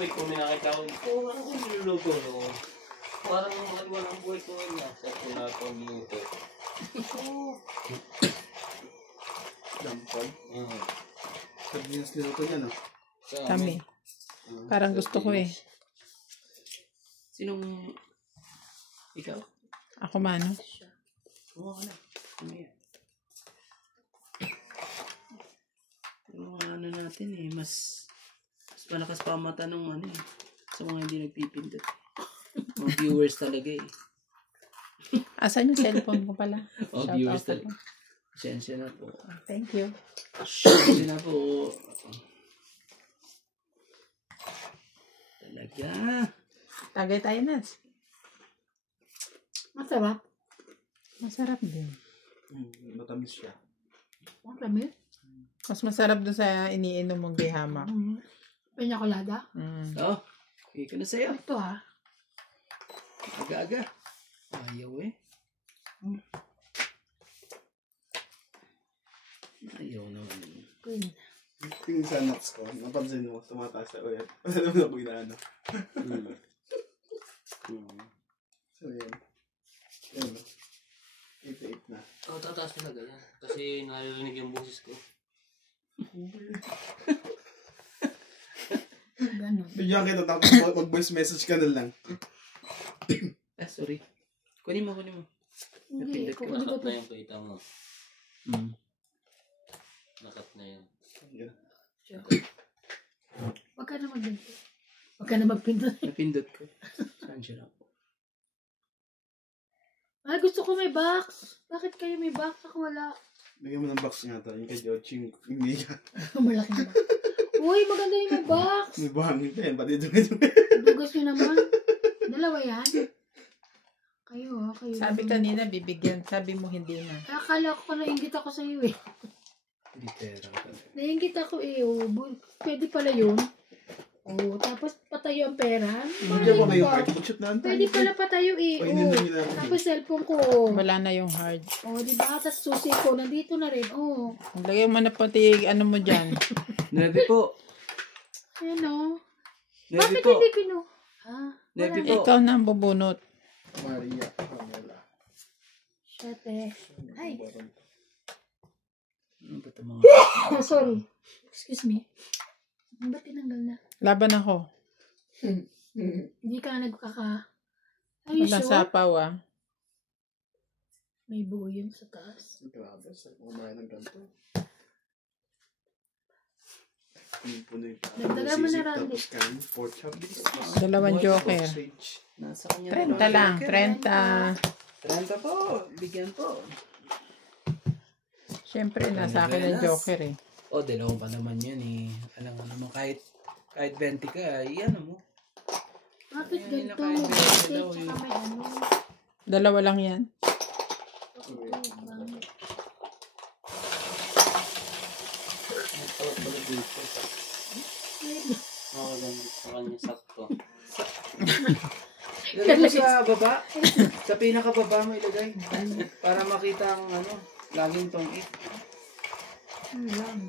buhay ko, may nakita ko, parang kung niluluto noon. Parang walang buhay ko nga. Sa kung nakapang minuto. Dampal. Sardinas niluto niya, no? Kami. Parang gusto ko eh. Sinong... Ikaw? Ako mano. Oo, ano? Ano yan? Yung ano natin eh, mas malakas pa ang mata ng ano eh. Sa mga hindi nagpipindot. Mga viewers talaga eh. Asan yung cellphone ko pala? Oh, Shout viewers out talaga. ako. Sensya na po. Thank you. Sensya na po. Talaga. Tagay tayo, Nats. Masarap. Masarap din. Matamis siya. Masarap. Mas masarap doon sa iniinom mong bihama. Piña colada. Oh, okay ka na sa'yo. Ito ha. Aga-aga. Ayaw eh. Ayaw naman. Queen. Tingin sa nuts ko, napansin mo, tumataas na ulit. Alam mo na ko inaano. So yan. Yan. 8-8 na. Oo, tataas talaga yan. Kasi naririnig yung boses ko. Ganon. Bigyan kita tapos mag-voice message ka na lang. Sorry. Kunin mo. Hindi. Napindot ko. Nakat na yung kita mo. Nakat na yan. Yeah. Huwag ka na magpindot. Huwag ka na magpindot. Napindot ko. Saan siya lang? Ay, gusto ko may box. Bakit kayo may box? Ako wala. Bigyan mo ng box nga to. Yung kay Joching. Hindi ka. Malaki na. Uy, maganda yung may box. May buhangin pa yan. Pati ito. Dugas nyo naman. Dalawa yan. Kayo. Sabi kanina, bibigyan. Sabi mo hindi na. Akala ko nainggit ako sa iyo eh. Hindi pera. Nainggit ako eh. Oh. Pwede pala yun. Oh, tapos patayo ang pera. Hindi ko na yung heart. Pag-shoot na. Pwede pala patayo eh. Painin Oh. lang nila. Tapos cellphone ko. Wala na yung hard. Oh, di ba? Tapos susi ko. Nandito na rin. Oh. Lagay mo na pati ano mo dyan. 9 po. Ayan o. 9 Bakit po. hindi pino? Ha? 9 po. Ikaw na ang bubunot. Maria. Pamela. Siyete. Ay. Ano ba ito mga... Oh, sorry. Excuse me. Ano ba tinanggal na? Laban ako. Hindi ka nagkaka... Are you Walang sure? sapaw ah. May buo yun sa taas. Grabe. Sa kumain ng ganito. Puno yung Dagdagan mo na, Randy. tapos kan, pork chop. Dalawang joker. Sausage. Nasa kanya 30 lang. 30. 30 po. Bigyan po. Siyempre, nasa akin ang joker eh. O, dalawang pa naman yun eh. Alam mo naman, kahit 20 ka, iyan mo. Bakit Ayan, ganito? nakain na Kasi daw tsaka eh. may ano. Dalawa lang yan. Tawag pala dito. Oo, lang. Sa kanya sakto. Ilagay mo sa baba. Sa pinakababa mo ilagay. Para makita ang ano, laging tong it. Lang.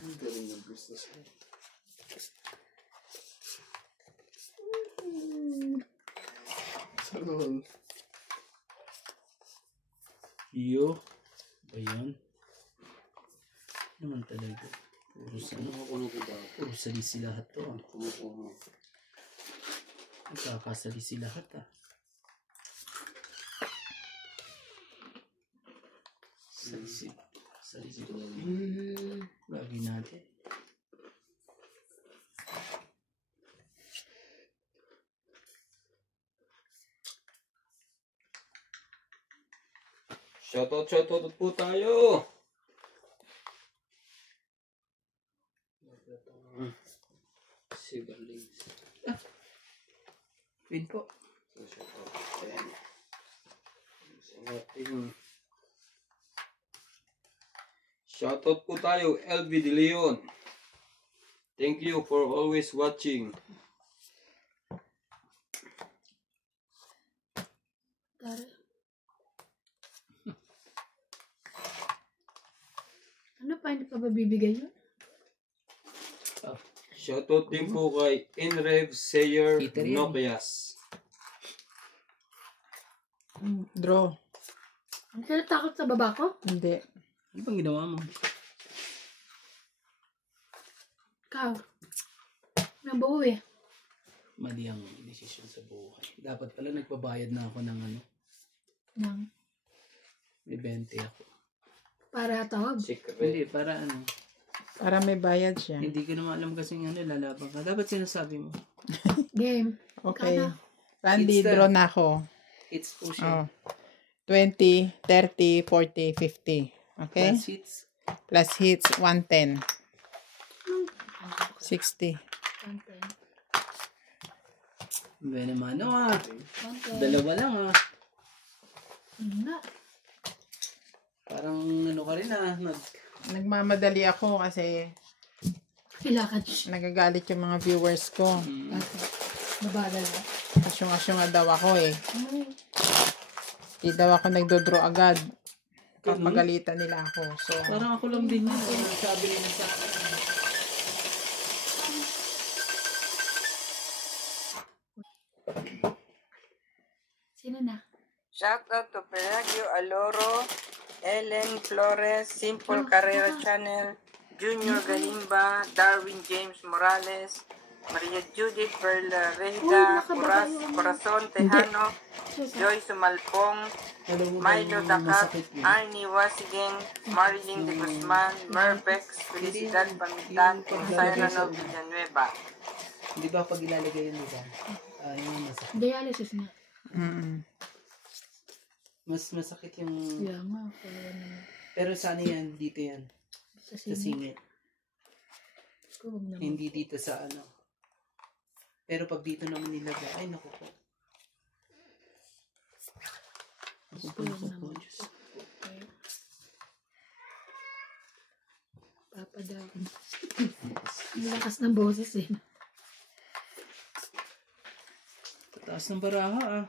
Ang galing ng business mo. Sana all. Iyo. Ayan. Naman talaga. Puro salisi lahat to. Nagkakasalisi lahat ah. Salisi ko lang. Lagi natin. Shoutout po tayo. Siblings. Wait po. Shoutout po tayo, LV De Leon. Thank you for always watching. Tara. pa, hindi pa ba bibigay yun? Shoutout din po kay Enrev Sayer Peter yan. Nokias. Draw. Ang takot sa baba ko? Hindi. Ano bang ginawa mo? Ikaw. Nabuo eh. Mali ang desisyon sa buhay. Dapat pala nagbabayad na ako ng ano. Nang, May 20 ako. para tawag. Secret. Hindi, para ano. Para may bayad siya. Hindi ko naman alam kasing ano, lalaban ka. Dapat sinasabi mo. Game. Okay. Ikaw na. Randy, It's the- draw na ako. Hits po siya. Oh. 20, 30, 40, 50. Okay? Plus hits. Plus hits, 110. 60. Content. Bene mano ah. Content. Dalawa lang ah. Nga. Parang ano ka rin ah. Nagmamadali ako kasi Kilakad siya. nagagalit yung mga viewers ko. Nabagal na. Asyong-asyong daw ako eh. Ay. Di daw ako nagdodraw agad. Ganun? Papagalitan nila ako. So, Parang ako lang din yun. Sabi nila sa akin. Sino na? Shout out to Pelagio Aloro, Ellen Flores, Simple Carrera Channel, Junior Galimba, Darwin James Morales, Maria Judith Perla Rejda, Corazon Tejano, Joy Sumalpong, Milo Dacat, Arnie Wasigeng, Marilyn de Guzman, Merbex, Felicidad Pamitan, and Cyrano Villanueva. Hindi ba pag ilalagay yun diba? Yung masakit. Dialysis na. Mas masakit yung... Yeah, nga. Kaya naman. Pero sana yan, dito yan. Sa Sa singit. singit. Huwag naman. Hindi dito sa ano. Pero pag dito naman nilagay, ay naku po. Naku po, naku po, Diyos. Okay. Papa daw. Ang lakas ng boses eh. Tataas ng baraha ah.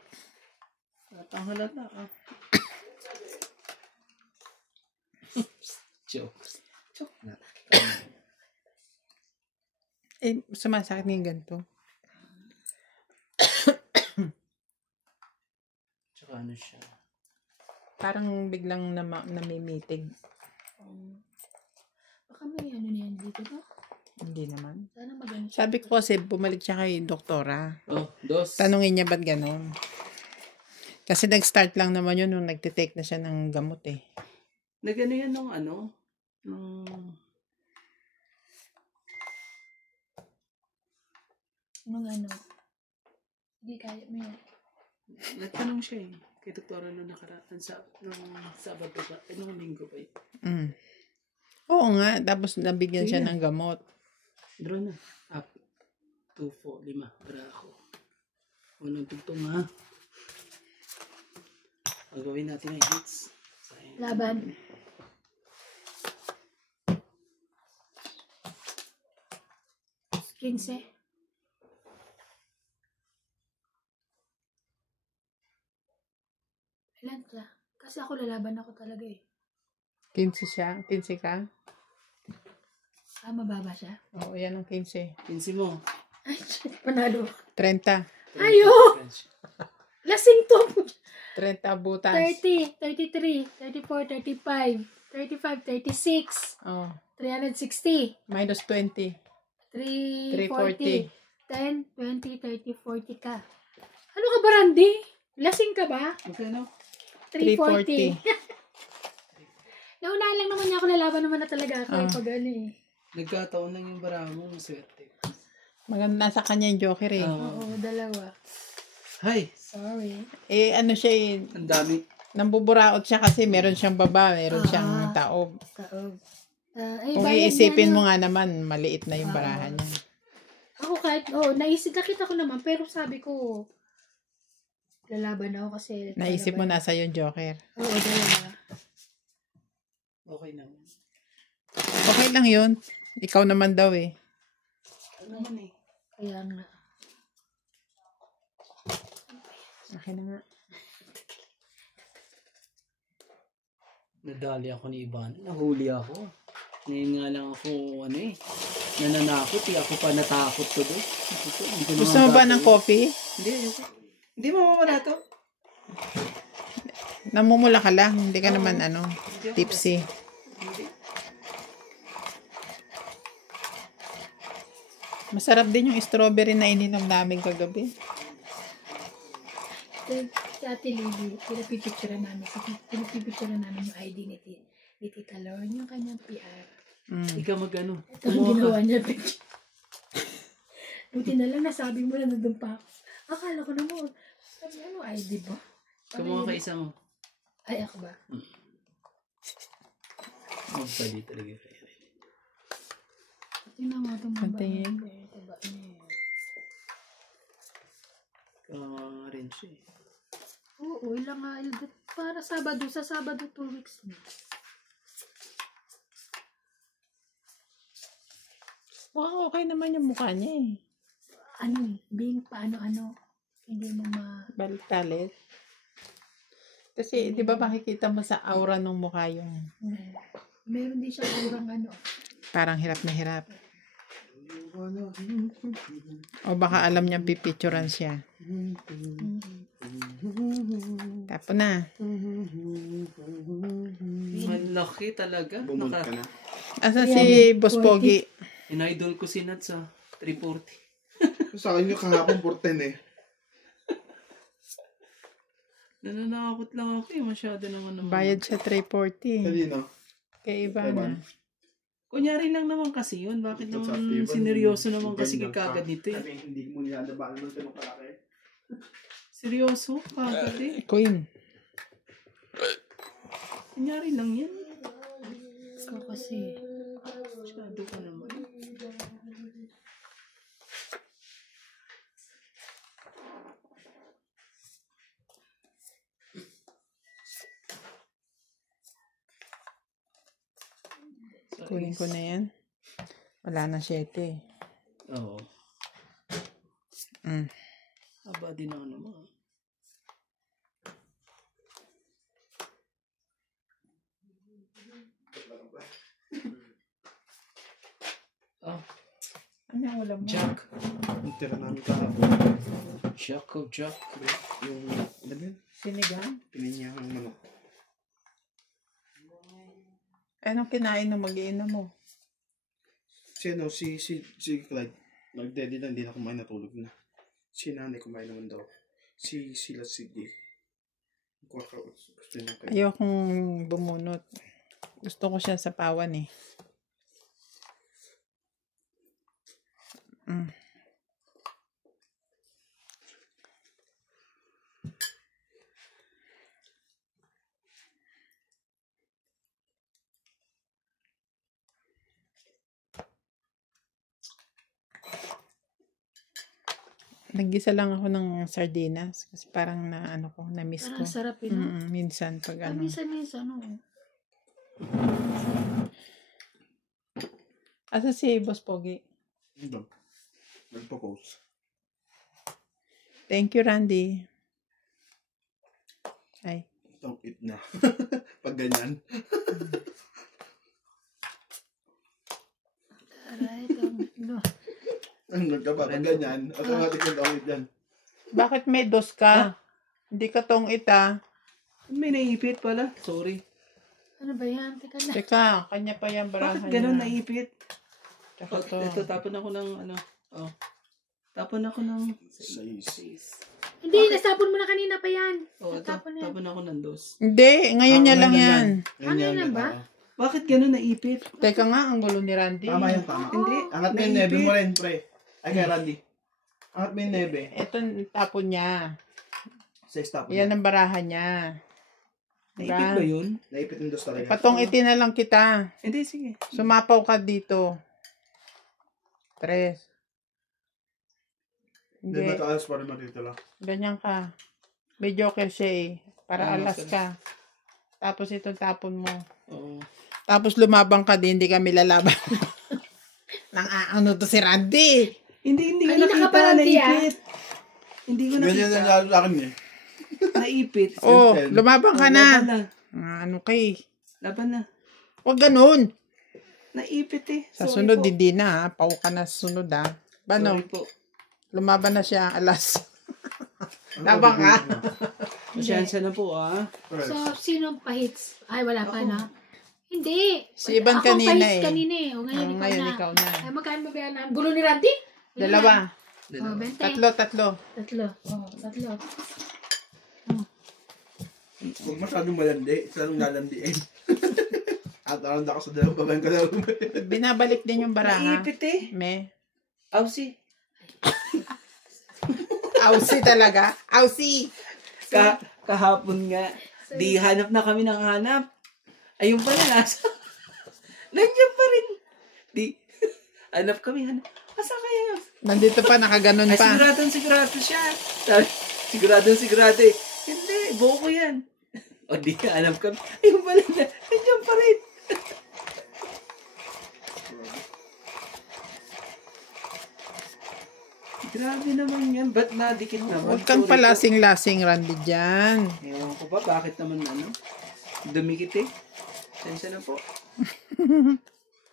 At ang halata ah. Joke. Joke na. eh, sumasakit ng ganito. Tsaka ano siya. Parang biglang namimitig. Baka may ano na yan dito ba? Hindi naman. Sana maganda. Sabi ko kasi bumalik siya kay doktora. Oh, dos. Tanungin niya ba't ganon. Kasi nag-start lang naman yun nung nagtitake na siya ng gamot eh. Nagano yan nung ano? Nung... Nung ano. Hindi kaya mo yan. Nagtanong siya eh. Kay doktora nung nakaraan sa... Nung Sabado ba? Eh, nung Linggo ba eh. Oo nga. Tapos nabigyan siya Sige. ng gamot. Draw na. Up. 2, 4, 5. Para ako. Unang tugtong ha. Gagawin natin ang hits. Sayang. Laban. Kinse. Ilan ka? Kasi ako lalaban ako talaga eh. 15 siya. 15 ka? Ah, mababa siya. Oo, yan ang 15. 15 mo. Ay, shit, panalo. 30. Ayo! Lasing to! 30 butas. 30, 33, 34, 35, 35, 36, Oh, 360, minus 20. 340, 10, 20, 30, 40 ka. Ano ka ba, Randy? Lasing ka ba? Magkano? 340. Naunahan lang naman niya ako, lalaban naman na talaga ako pag ano eh. Nagkataon lang yung baraha mo. Maswerte. Maganda sa kanya yung joker eh. Oo, dalawa. Hay! Sorry. Eh, ano siya eh. Ang dami. Nambuburaot siya kasi meron siyang baba, meron siyang taob. Kaog. Ay, Kung bayad iisipin niya, mo nga naman, maliit na yung barahan niya. Ako kahit, nakita ko naman, pero sabi ko, lalaban ako kasi. Naisip mo nasa yung joker. Oo, dalawa. Okay naman. Okay lang yun. Ikaw naman daw eh. Ano naman eh. Kaya nga. Okay na nga. Nadali ako ni Ivan. Nahuli ako. Ngayon nga lang ako, nananakot eh. Ako pa natakot to doon. Gusto mo ba ng coffee? Hindi, ayoko. Hindi mo mawala to. Namumula ka lang. Hindi ka naman, tipsy. Hindi. Masarap din yung strawberry na ininom namin kagabi. Si Ate Lily, pinapipicture namin yung ID ni Tita Lauren, yung kanyang PR. Ikaw mag-ano. Ito ang ginawa niya, picture. Buti na lang, nasabi mo na nandun pa ako. Akala ko naman, sabi ano ID ba? Kumuha ka isa mo. Ay, ako ba? Magpali talaga kayo. Tingnan mo itong Patingin. Taba niya. Rin siya eh. Oo, ilang nga. Para Sabado, sa Sabado 2 weeks na. Wow, okay naman yung mukha niya eh. Being paano-ano, hindi mo Balik-talit. Kasi, di ba makikita mo sa aura ng mukha yung meron din siya kurang parang hirap na hirap. O baka alam niya pipicturan siya. Tapos na. Malaki talaga. Bumulot ka na. Asa si Boss Pogi? In-idol ko si Nat sa 340. Sa akin yung kahapon 410 eh. Nananakot lang ako eh. Masyado naman naman. Bayad siya 340. Kanino? Kay Ivana. Kunyari lang naman kasi yun. Bakit Ito sa naman Ivan, sineryoso naman kasi ganyan kagad ka. nito eh. Sabi, hindi mo nilalabanan ng tanong kalaki. Seryoso? Kagad eh. Queen. Kunyari lang yan. Ikaw kasi. Masyado ka naman. Kunin ko na yan. Wala na 7 eh. Oo. Mm. Aba din ako naman. Oh, Ano yung ulam mo? Jack. Yung tira namin kahapon. Jack of Jack. Yung, alam mo yun? Sinigang? Pininya ang manok. Anong kinain ng mag-iina mo? Si Clyde. Nag-daddy na, hindi na kumain, natulog na. Si nanay kumain naman daw. Sila sige. Gusto niya kayo. Ayokong bumunot. Gusto ko siya sa pawan eh. Naggisa lang ako ng sardinas kasi parang na-miss ko. Parang sarap yun. Minsan pag Minsan, Asa si Boss Pogi? Hindi. Nagpo-post. Thank you, Randy. Ay. Don't eat na. Pag ganyan. Aray, Ang nagkapag ganyan. Automatic na don't eat yan. Bakit may dos ka? Hindi ka tong ita. May naipit pala. Sorry. ano ba yan? Teka lang. Teka, kanya pa yung barahan Bakit ganun niya. naipit? Tsaka to. Ito, tapon ako ng Oh. Tapon ako ng... 6. Hindi, nasapon mo na kanina pa yan. Oh, ito. Natapon na yan. Tapon ako ng 2. Hindi, ngayon niya lang yan. Ano yan ba? Bakit ganun naipit? Teka nga, ang gulo ni Randy. Tama yan, tama. Hindi. Angat mo yung nebe mo rin, pre. Ay, kay Randy. Angat mo yung nebe. Ito tapon niya. 6 tapos. Yan ang barahan niya. Naipit ba yun? Naipit yung dos talaga. Patong iti na lang kita. Hindi, sige. Sumapaw ka dito. 3. Hindi Hindi. mataas para matito lang. Ganyan ka. May joker siya eh. Para alas ka. Tapos itong tapon mo. Oo. Tapos lumabang ka din, hindi kami lalaban. Nang ano to si Randy. Hindi ko Kanina ka nakita pa, Randy, naipit. Hindi ko Ganyan nakita. na lalo sa akin eh. Naipit. Oh, lumabang ka Laban na. na. Ano kay? Laban na. Huwag ganun. Naipit eh. Sa Sorry sunod, po. hindi na ha. Pau ka na sa sunod ha. Bano, Sorry po. lumaban na siya alas. Labang ka. Pasensya na po ah. So, sinong pahits? Ay, wala pa na. Hindi. Si Ivan Ako kanina pahits eh. kanina eh. O, ngayon, Ngayon ikaw ikaw na. na. Ay, magkano ba yan? Ang gulo ni Randy? Ilan Dalawa. na? Oh, 20. Tatlo. Tatlo. Oh, tatlo. Huwag masyadong malandi. Sarang lalandiin. At around ako sa dalawang babaeng ka lang. Binabalik din yung baraha. Naipit eh. Me. Ausi. Ausi talaga. Ausi. Kahapon nga. Di hanap na kami ng hanap. Ayun pala nasa. Nandiyan pa rin. Di. Hanap kami. Asa kaya yun? Nandito pa, nakaganon Ay, pa. sigurado siya. Sabi, sigurado eh. Hindi, buo ko yan. O di, alam kami. Ayun pala na. Nandiyan pa rin. Grabe naman yan. Ba't nadikit naman? Huwag kang Sorry po. palasing-lasing, Randy, dyan. Ewan ko ba, bakit naman dumikit eh. Sensya na po.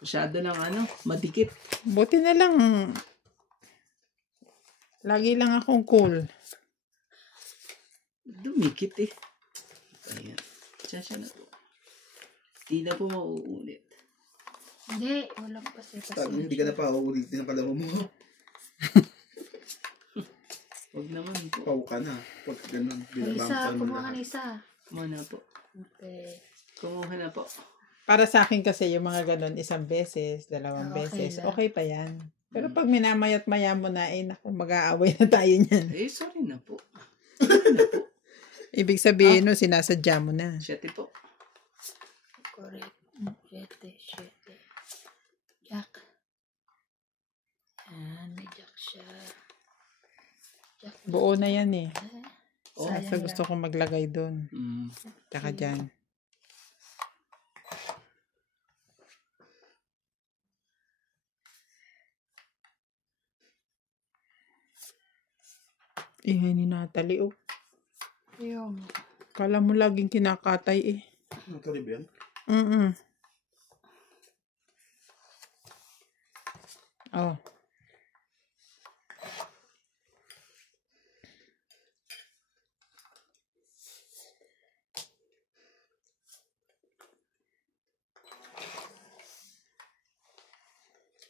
Masyado lang madikit. Buti na lang. Lagi lang akong cool. Dumikit eh. Ayan. Sensya na po. Di na po mauulit. Hindi. Walang kasi. Hindi ka na pa uulitin ang kalaro mo. Huwag naman po. Pau ka na. Pag ganun. Isa. Kumuha ka na isa. Kumuha na po. Okay. Kumuha na po. Para sa akin kasi yung mga ganon, isang beses, dalawang Okay beses, lang. okay pa yan. Pero pag minamayat maya mo na, naku, mag-aaway na tayo niyan. Eh, sorry na po. Ibig sabihin, no, sinasadya mo na. Siyete po. Correct. 7. Jack. Yan. May jack siya. Jack. Buo na yan eh. Oh, Sayang Basta gusto kong maglagay doon. Tsaka dyan. Ingay ni Natalie, oh. Yung. Kala mo laging kinakatay eh. Natalib yan? Oh.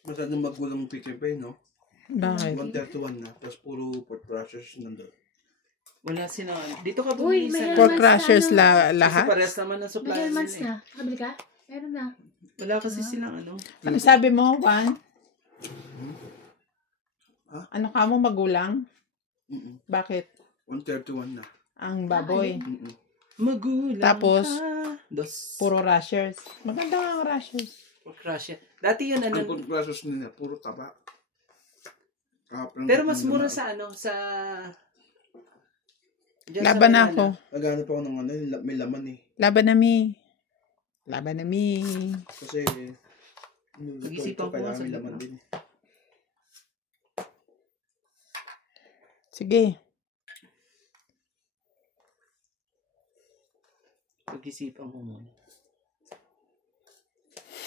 Masyadong magulang picture pa yun, no? Bakit? 131 na. Tapos puro pork brushers nandun. Wala silang dito ka Uy, bumili may sa... Pork Mas crushers ano? lahat? Kasi parehas naman ang supply May nila months eh. na. Nakabili ka? Meron na. Wala kasi silang Ano sabi mo, Juan? Ha? Ano ka mo, magulang? Mm-mm. Bakit? 131 na. Ang baboy. Mm-mm. Magulang Tapos, ka. Dos. Puro rushers. Maganda nga ang rushers. Pork crusher. Dati yun Ang pork brushers nila, puro taba. pero mas mura sa sa... Diyan sa Laban na Manila. ako. Nagano pa ako ng may laman eh. Laban na mi. Laban na mi. Kasi, Pag-isipan ko kailangan sa may laman gitna. din. Sige. Pag-isipan ko muna.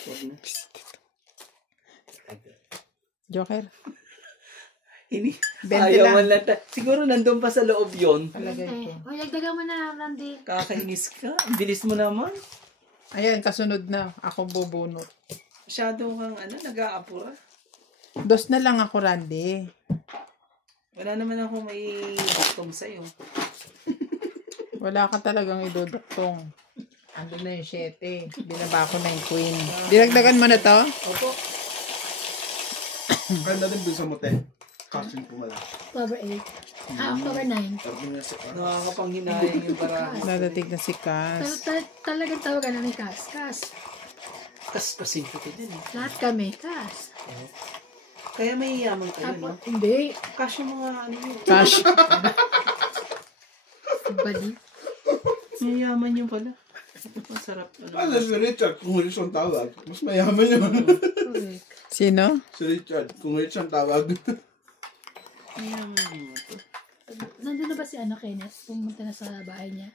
Huwag na. Joker. Ini. 20 Ayaw lang. lang. Siguro nandun pa sa loob yon. Palagay ko. Uy, nagdagan mo na, Randy. Kakainis ka. Ang bilis mo naman. Ayan, kasunod na. Ako bubunot. Masyado kang nag-aapura. 2 na lang ako, Randy. Wala naman ako may buktom sa'yo. Wala ka talagang iduduktong. Ando na yung 7. Binaba ko na yung queen. Dinagdagan mo na to? Opo. Ganda din dun sa motel. Casting po wala. October 8. October 9. Sabi niya sa Nakakapanghinayang yung para Dadating na si Cass. Talagang tawagan namin Cas. Cas. kaspasin ko din eh. Lahat kami. Cas. Kaya may yaman kayo, no? Hindi. Cash yung mga yun. Cash. Bali. May yaman yung pala. Masarap. Ano si Richard, kung Rich ang tawag, mas mayaman yun. Correct. Sino? Si Richard, kung Rich ang tawag. May yaman yung ito. Nandun na ba si Kenneth? Pumunta na sa bahay niya?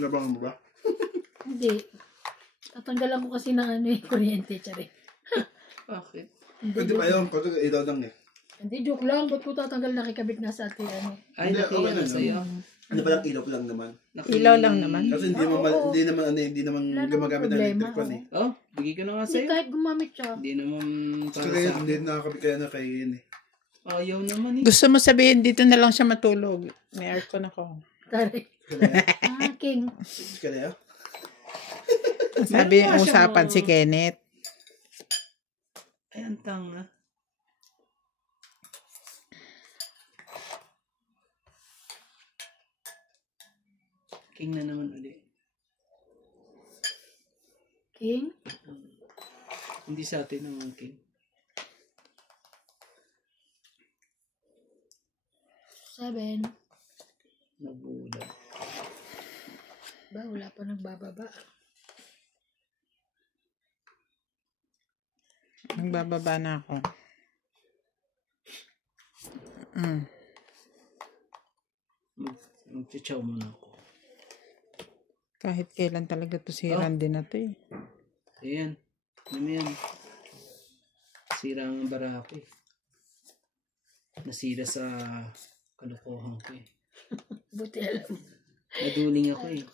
Labangan mo ba? Hindi. Tatanggalan ko kasi ng kuryente, tsari. Bakit? Pwede pa yun, kasi ilaw lang eh. Hindi, joke lang. Ba't ko tatanggal nakikabit na sa atin, Ay, Hindi, okay nakiyan na sa'yo. Ano pa lang ilaw lang naman. Ilaw lang naman. Kasi hindi naman Wala namang gumagamit ng problema, electric fan eh. Oh, bigay ko na nga Hindi, sa'yo. kahit gumamit siya. Hindi naman para Kaya sa hindi akin. nakakabit kaya na kay yun eh. Ayaw naman eh. Gusto mo sabihin, dito na lang siya matulog. May aircon ako. Tari. Kaya, King. kaya, Sabi Meron yung nga siyang- usapan si Kenneth. Ay, ang tanga. King na naman ulit. King? Hindi sa atin ang king. 7. Nabulan. Ba, wala pa nagbababa. Nagbababa na ako. Magchichaw muna ako. Kahit kailan talaga to si Randy na to eh. Ayan. Ano yan? Sira ang barako eh. Nasira sa kalokohan ko eh. Buti alam. Naduling ako eh.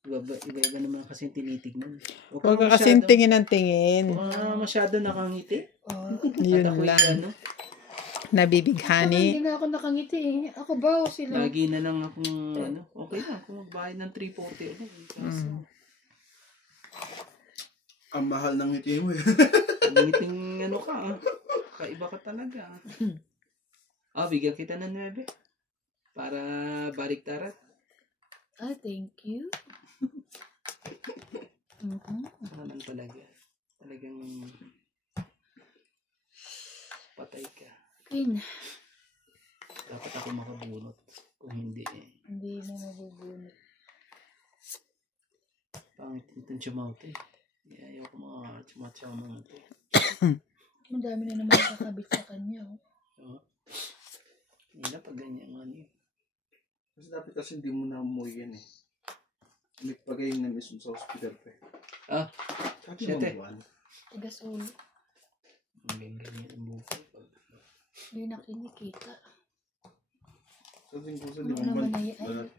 Iba-iba naman kasi tinitignan. Huwag ka kasing tingin ng tingin. Huwag ka masyado nakangiti. Yun At ako'y lang. ano, Nabibighani. Hindi nga ako nakangiti eh. Ako ba o sila? lagi na lang akong ano, okay na ako magbayad ng 340 ulit. Kaso, ang mahal ng ngiti mo eh. ngiting ano ka ah. Kaiba ka talaga. Bigyan kita ng 9. Para baliktaran. Thank you. Naman talaga. Talagang patay ka. King. Dapat ako makabunot. Kung hindi eh. Hindi mo mabubunot. Pangit itong chumauto eh. Ayaw ko mga chumatsaw mga ito. Madami na naman kakabit sa kanya. Oh. Hindi na pag ganyan nga niyo. Kasi dapat kasi hindi mo na umuwi yan eh. May pagayin na mismo sa hospital pa eh. Kasi Siyete. buwan. Tigas ulo. Ang ganyan ang buhay. Hindi na kinikita. So, tingkusan, Ano di mo naman ba? ay- ay-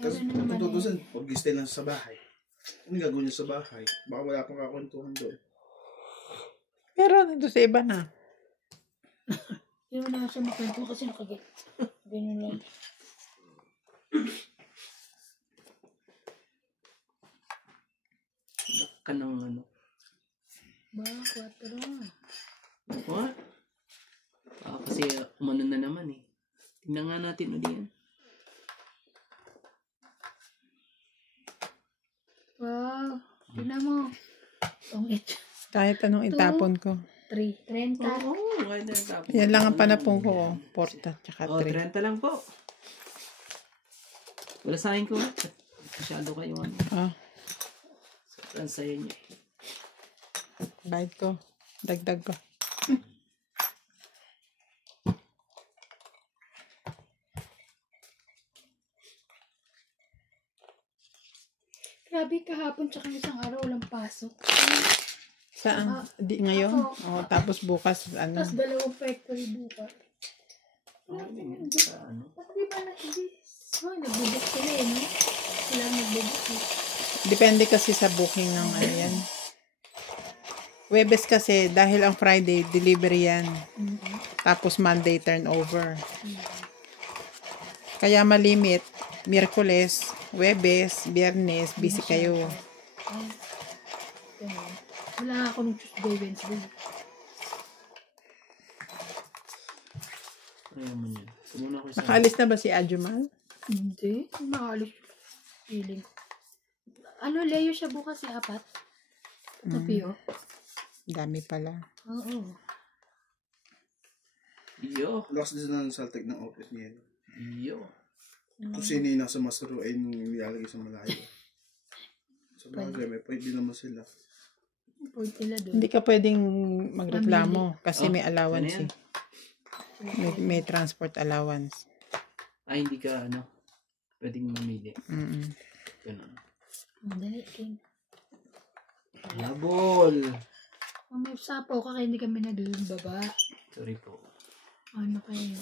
Kasi Ano naman kung tutusin, pag-stay lang sa bahay. Ano gagawin niya sa bahay? Baka wala pang kakwentuhan doon. Pero nandito sa iba na. Hindi mo na siya makwento kasi nakagit. Ganyan lang. Ka ng ano. Ba, 4. What? Kasi umano na naman eh. Tingnan nga natin ulit yan. Wow. Tingnan mo. Tongit. Kahit anong itapon ko. 3. 30. Oo, kahit na tapos. Yan lang ang panapong ko. Oh. Porta tsaka 3. 30 lang po. Wala sa akin ko. Masyado kayo ano. Sobrang saya niyo. Bayad ko. Dagdag ko. Grabe kahapon tsaka isang araw walang pasok. Saan? Di ngayon? Ako. Tapos bukas, ano? Tapos 2 factory bukas. Ano? Ba't di ba hindi? Nagbubuk sila eh, no? Sila nagbubuk eh. Depende kasi sa booking ng ano yan. Webes kasi, dahil ang Friday, delivery yan. Tapos Monday, turnover. Kaya malimit, Miyerkules, Webes, Biyernes, busy kayo. Ganun. Wala nga ako nung Tuesday, Wednesday. Ayaw mo niya. Sumuna ko sa... Nakaalis na ba si Ajumal? Hindi. Maalis. Feeling. Ano, Leo siya bukas si 4? Tapio. Dami pala. Oo. Iyo. Lakas din na ng saltag ng office niya. Iyo. Kung sino yung nasa masaro ay nilalagay sa malayo. Sa bagay, may pwede naman sila. Point nila doon. Hindi ka pwedeng magreklamo kasi may allowance ano yan? May transport allowance. Ay, hindi ka ano. Pwedeng mamili. Mm-mm. Ganun. Madali, King. Labol. Kung may sapaw ka, kaya hindi kami naglibaba. Sorry po. Ano kayo?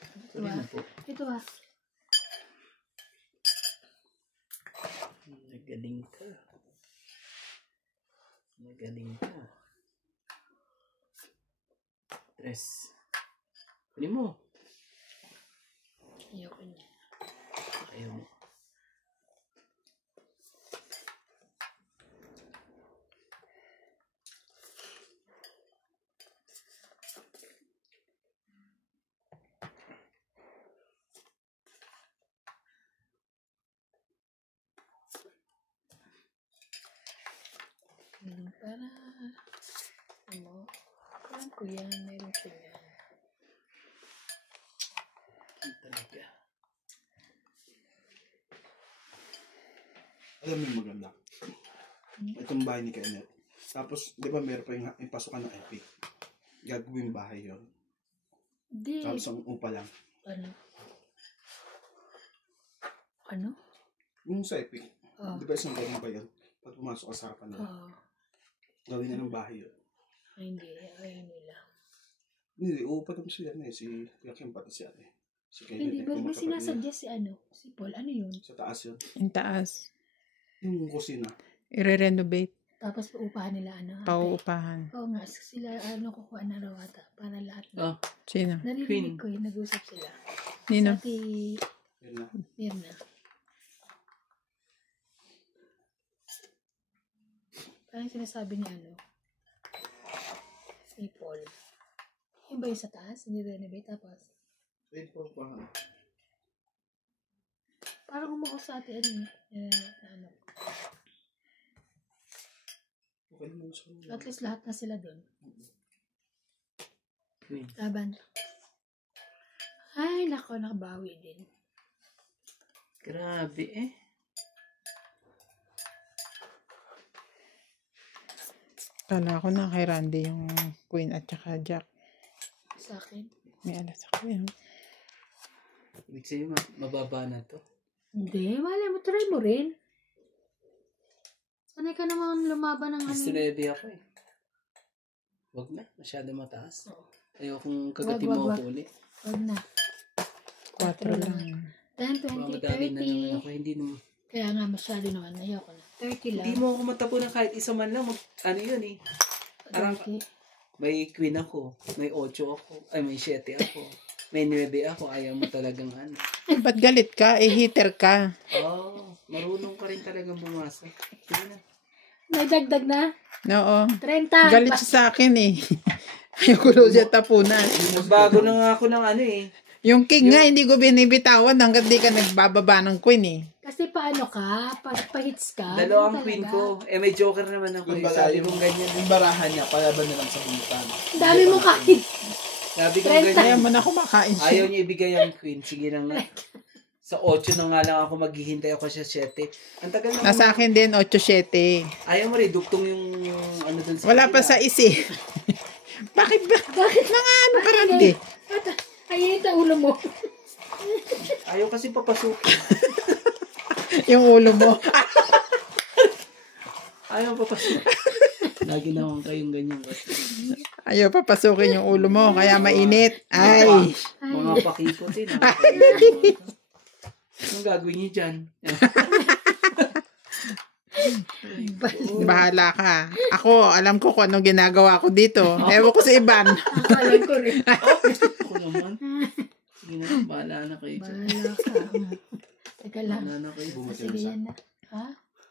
Ito Sorry ah. na po. Ito ah. Magaling ka. Magaling ka. Tres. Kunin mo. Ayoko niya. Ayaw mo. Para, ano, alam ko yan, meron ko yan. Ang talaga. Alam mo yung maganda. Itong bahay ni Kenneth. Tapos, di ba meron pa yung pasukan ng Epic. Gagawin bahay yun. Hindi. Tapos ang upa lang. Ano? Ano? Yung sa Epic. Oh. Di ba isang galing pa yun? Pag pumasok ka sa harapan nila. Oo. Gawin na ng bahay yun. Ay, hindi. Ayaw nila. Hindi, uupa naman sila na eh. Si Kuya Kim pati si ate. Si Hindi, Kenneth. ba may sinasadya si ano? Si Paul. Ano yun? Sa taas yun. Yung taas. Yung kusina. I-renovate. Tapos paupahan nila ano? Pauupahan. Oo nga. Sila ano kukuha na raw ata. Para lahat Oh, Sino? Narinig ko yun. Nag-usap sila. Nino? Pati Yun na. Mirna. Parang sinasabi ni ano? Si Paul. Yung ba yung sa taas? Hindi renovate tapos? Ayun po pa. Parang umako sa atin ano ano. Okay naman sa At least lahat na sila doon. Queen. Laban. Ay, nako, nakabawi din. Grabe eh. Kala ko na kay Randy yung Queen at saka Jack. Sa akin. May alas ako yun. Ibig sabihin, mababa na to. Hindi, mali mo. Try mo rin. Sanay ka naman lumaban ng ano. Gusto na ako eh. Wag na. Masyado mataas. Ayokong kagatin Wag, mo wag, ako ulit. Huwag na. 4 lang. 10, Baka 20, madali na naman 30. ako. Hindi naman. Kaya nga, masyado naman. Ayoko na. 30 lang. Hindi mo ako matapunan kahit isa man lang. Ano yun eh. Parang 30. may queen ako. May 8 ako. Ay, may 7 ako. May 9 ako. Ayaw mo talagang ano. Ba't galit ka? Eh, heater ka. Oh, marunong ka rin talagang bumasa. Sige na. May dagdag na? Oo. 30. Galit siya sa akin eh. Ayoko daw siya tapunan. Bago na nga ako ng ano eh. Yung king nga, hindi ko binibitawan hanggat di ka nagbababa ng queen eh. Kasi paano ka? Pa-hits ka? Dalawang Ano queen talaga? ko. Eh, may joker naman ako. Eh. Sabi kong ganyan. Yung barahan niya, palaban na lang sa bunutan. Ang dami mo kahit. Sabi kong 30. Kaya ganyan. mo na kumakain siya. Ayaw niya ibigay ang queen. Sige na nga. Sa 8 na nga lang ako maghihintay ako sa 7. Ang tagal na. Nasa akin din, 8-7. Ayaw mo rin, duktong yung ano dun sa Wala pa sa isi. Bakit ba? Bakit na nga ano ka Randy? Ay, ito ulo mo. Ayaw kasi papasukin. Yung ulo mo. Ayaw papasukin. Lagi naman kayong ganyan kasi. Ayaw papasukin yung ulo mo, kaya mainit. Ay. Mga pakiputin. Anong gagawin niyo dyan? Bahala ka. Ako, alam ko kung anong ginagawa ko dito. Ewan ko sa iban. Alam ko rin. Ako naman. Sige na, bahala na kayo dyan. Bahala ka. Teka lang. Bahala na kayo. Sige yan na. Ha?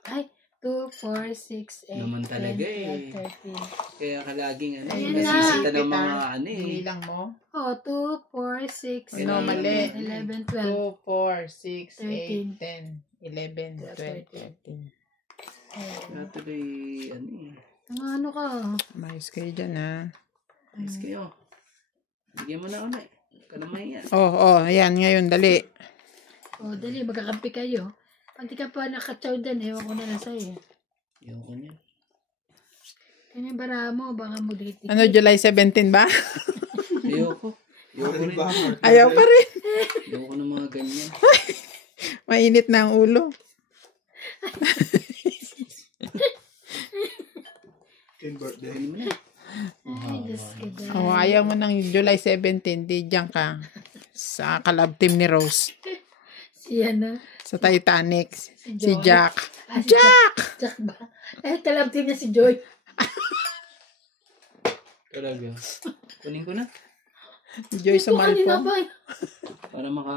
Ay, 2, 4, 6, 8, Naman 10, talaga eh. 12, 13. Kaya ka laging ano, Ayan nasisita na. ng mga ano eh. Bilang mo. Oh, 2, 4, 6, No, 8, mali. 11, 2, 12. 4, 6, 13. 8, 10, 11, 12, 13. Kaya tuloy, ano eh. Ano ka? Mayos kayo dyan ha. Ayos kayo. Bigyan mo na ulit. Huwag ka na mahiyan. Oh, ayan ngayon, dali. Oh, dali, magkakampi kayo. Pag di ka pa nakatsaw dyan, ewan ko na lang sa'yo. Ayoko niya. Kanya bara mo, baka mo dikit. Ano, July 17 ba? Ayoko. Ayoko rin. Ayaw pa rin. Ayoko ng mga ganyan. Mainit na ang ulo. Dahil mo na. Ay, Diyos ko dahil. Oh, ayaw mo ng July 17, di diyan ka. Sa kalab team ni Rose. Siya na. Sa Titanic. Si Joy. Jack. Ah, si Jack! Jack ba? Eh, kalab team niya si Joy. Talaga. Kunin ko na. Joy sa Ito kanina Malpong. ba? Para maka...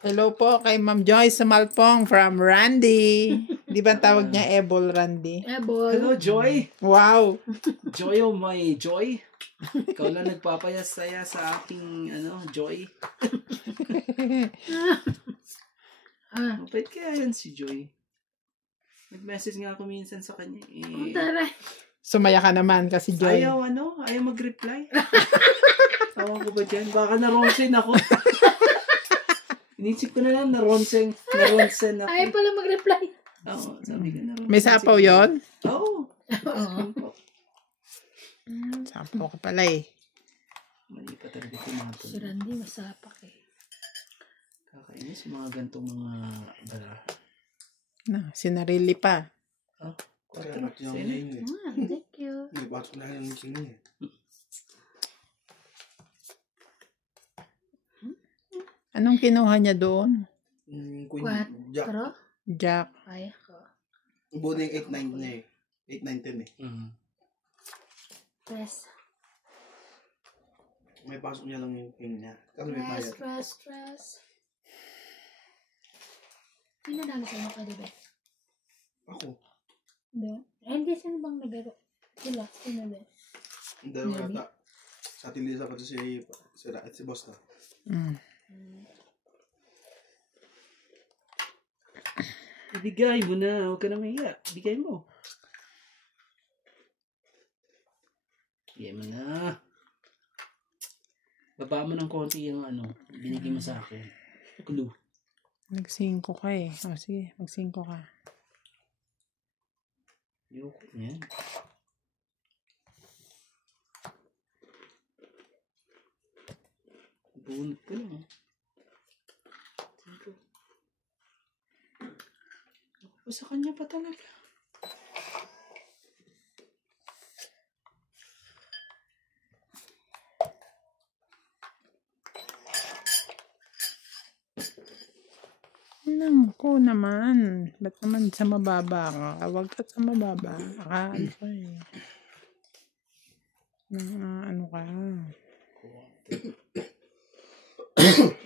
Hello po kay Ma'am Joy sa Malpong from Randy. Di ba tawag niya Ebol Randy? Eh, boy. Hello, Joy! Wow! Joy, oh my Joy! Ikaw lang nagpapayas-saya sa aking, Joy. Mapait kaya yan si Joy. Nag-message nga ako minsan sa kanya. Ang taray. Sumaya ka naman kasi Joy. Ayaw mag-reply. Tawag ko ba dyan? Baka na-ronsen ako. Inisip ko na lang, na-ronsen ako. Ayaw pala mag-reply. Oo, sabi ko na-ronsen. May sapaw yon? Oo. Oo. Sapaw ka pala eh. Mali pa talaga tinatol. Si Randy masapak eh. Kakainis yung mga gantong mga bala. Na, sinarili pa. Kaya natin yung ngayon eh. Thank you. Nagpasok na yung sino eh. Anong kinuha niya doon? Queen Jack. Quatro? Jack. Ay, ako. Buo na yung 8-9 na eh. 8-9-10 eh. Press. May pasok niya lang yung king niya. Kasi may bayad. Press. Sino nanalo sa'yo ka, diba? Ako. Hindi. Hindi, sino bang nagaro? Sila, sino ba? Ang dalawa yata. Sa atin Lisa pati si Boss na. Ibigay mo na. Huwag ka na mahiya. Ibigay mo. Ibigay mo na. Baba mo ng konti yung binigay mo sa akin. Clue. Nag-5 ka eh. O sige, mag-5 ka. Ayoko yan. Bunot ko lang. Ako sa kanya pa talaga. Naku naman. Ba't naman sa mababa ka? Huwag ka sa mababa. Ano ka eh. Ano ka?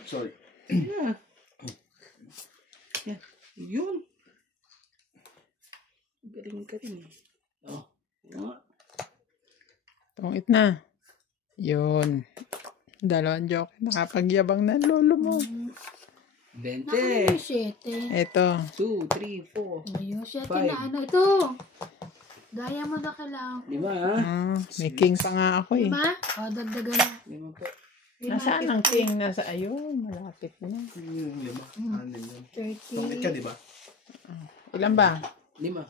Sorry. Yeah. Yeah. Yun. Galing ka rin eh. Oh. Tungit na. Yun. 2 joke. Nakapagyabang na lolo mo. 20. Nakano yung 7. Ito. 2, 3, 4. Ayun, 7 Five. na ano. Ito. Diamond na kailangan. 5. May king pa nga ako eh. 5? O, dagdagan na. 5 po. Nasaan ang king? Nasa ayun. Malapit na. Yung 5. 6 yun. 30. Pangit ka, di ba? Ilan ba? 5.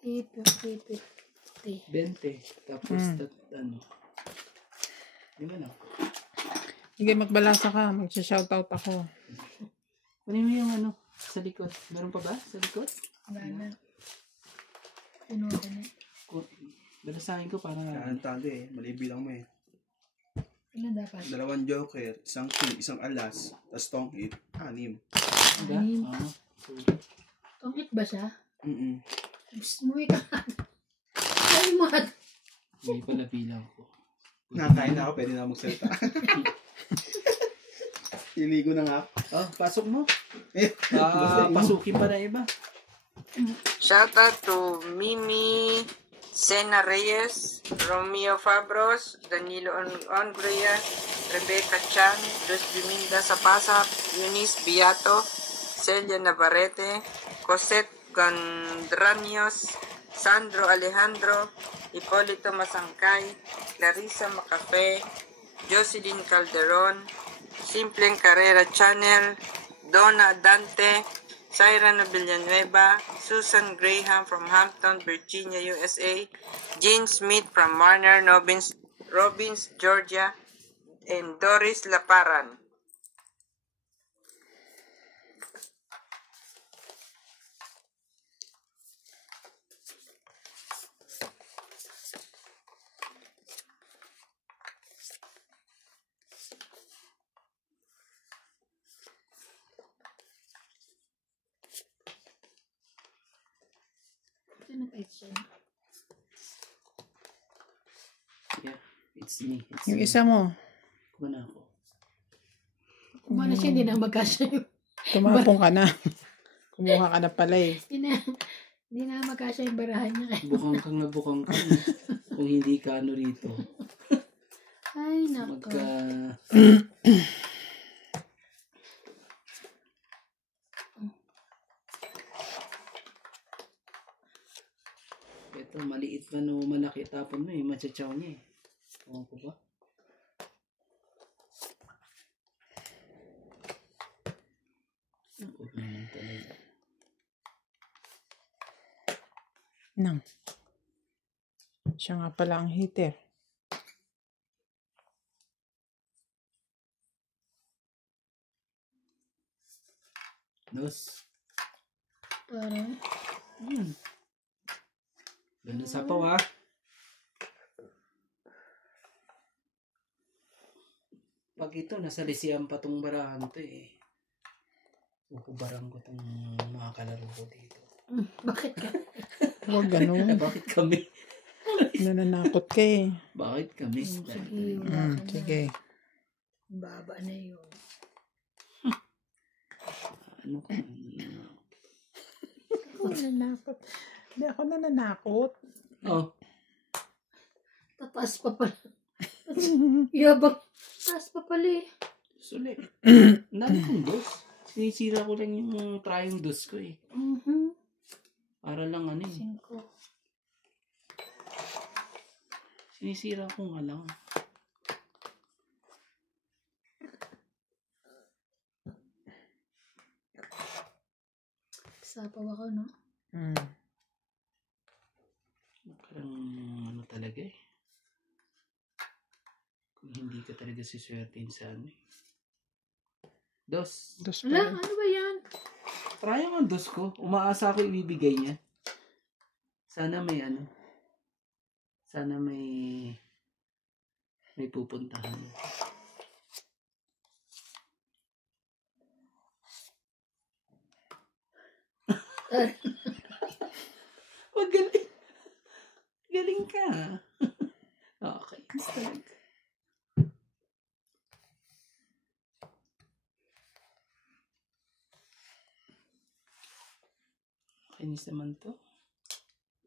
50. 20. Tapos, na. Sige, magbalasa ka. Mag-shoutout ako. Kunin mo yung sa likod. Meron pa ba sa likod? Wala na. Puno ka na. Balasahin ko para... Kaya talo eh. Mali bilang mo eh. Ilan dapat? 2 joker, isang king, isang alas, tas tongit, 6. Diba? Anim. Oo. Tungit ba siya? Mm-mm. Muwi ka. Ay, mat. Hindi pala bilang ko. Nakakain na ako, pwede na magsalita. Iligo na nga ako. Oh, pasok mo. Pasukin pa na iba. Shout out to Mimi Sena Reyes, Romeo Fabros, Danilo Ongria, Rebecca Chan, Luz Biminda Sapasa, Eunice Biato, Celia Navarrete, Cosette Gandranios, Sandro Alejandro, Hipolito Masangkay, Clarissa Macafe, Jocelyn Calderon, Simpleng Carrera Channel, Donna Dante, Cyrano Villanueva, Susan Graham from Hampton, Virginia, USA, Jean Smith from Marner, Robbins, Georgia, and Doris Laparan. Saan na siya? Yeah, it's me. It's Yung me. isa mo, Kumana ako. Kumana siya, hindi na magkasya yung... tumapong ka na. Kumuha ka na pala eh. Hindi na magkasya yung barahan niya. Bukang kang na bukang kang. Kung hindi ka ano rito. Ay, nako. Magka... Ito, maliit man o malaki tapon mo eh. Machachaw niya eh. Ewan ko ba? Huwag naman talaga. Nang. Siya nga pala ang heater. Dos. Parang, Ganda sa paw ah. Pag ito, nasa lisiyan pa tong barahan to eh. Ukubaran ko tong mga kalaro ko dito. bakit ka? Huwag ganun. Bakit kami? Nananakot ka eh. Bakit kami? Sige, wala ka na. Sige. Baba na yun. Ano ka? Ako nananakot. Hindi ako nananakot. Oh, Tataas pa pala. Yabang. Taas pa pala eh. suli. Dami kong dos. Sinisira ko lang yung trying dos ko eh. Para lang ano eh. 5. Sinisira ko nga lang. Sapaw ako, no? Parang ano talaga eh. Kung hindi ka talaga siswertein sa ano eh. Dos. Dos Wala, pa. ano ba yan? Try ang dos ko. Umaasa ako ibibigay niya. Sana may ano. Sana may pupuntahan. Wag galing. Galing ka. Okay. Basta lang. Kinis naman to.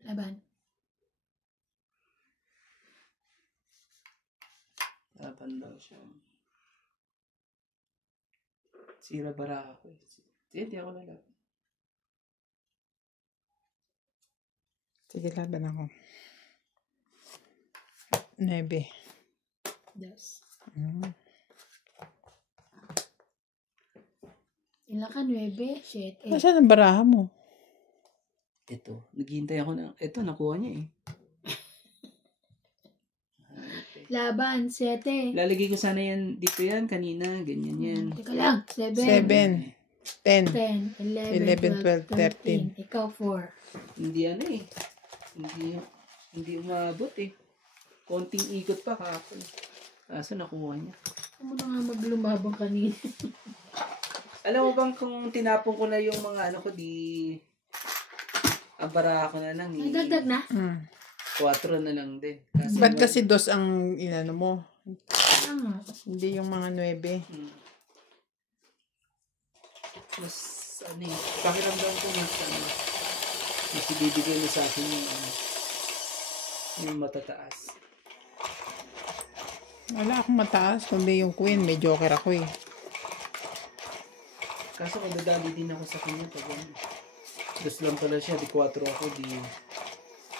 Laban. Laban daw siya. Sira bara ako eh. Hindi ako lalaban. Sige, laban ako. 9. Dos. Ilan ka? 9? 7. Nasaan ang baraha mo? Ito. Naghihintay ako na. Ito, nakuha niya eh. Laban. 7. Lalagay ko sana yan. Dito yan. Kanina. Ganyan yan. Teka lang. 7. 7. 10. 10. 11, 12, 13. Ikaw 4. Hindi ano eh. Hindi umabot eh. Konting ikot pa kahapon. Kaso nakuha niya. Ano na nga maglumabang kanina? Alam mo bang kung tinapon ko na yung mga ano ko ang bara ko na lang. Ay, dagdag na? 4 na lang din. Kasi Ba't kasi dos ang inano mo? Ano? Hindi yung mga 9. mas ano eh. Pakiramdam ko mas ano. Mas ibibigay mo sa akin yung matataas. Wala akong mataas, kundi yung queen. May joker ako eh. Kaso kung dadali din ako sa kanya pag ano. Dos lang pala siya. Di 4 ako. Di...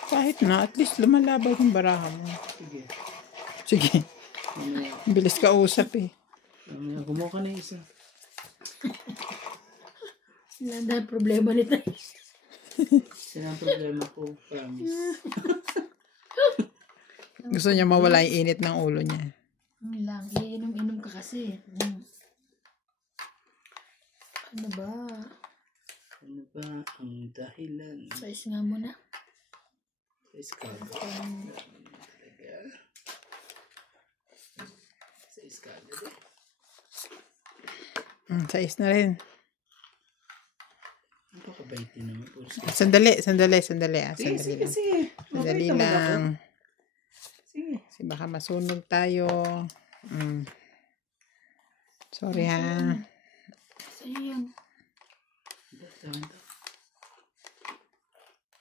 Kahit na, at least lumalaban yung baraha mo. Sige. Sige. Mamaya. Bilis ka usap eh. Mamaya. Gumawa ka na isa. Wala na problema nito. Sila ang problema ko. Promise. Gusto niya mawala yung init ng ulo niya. Ano lang, iinom-inom ka kasi. Ano ba? Ano ba ang dahilan? Size nga muna. Sa escada. Talaga. Sa escada din. Size na rin. Ano ka Kabait din naman po. Sandali. Sandali Sige, lang. sige, sige. Sandali Mabait naman ako. lang. Sige. Kasi baka masunog tayo. Sorry ha. Sa'yo yan.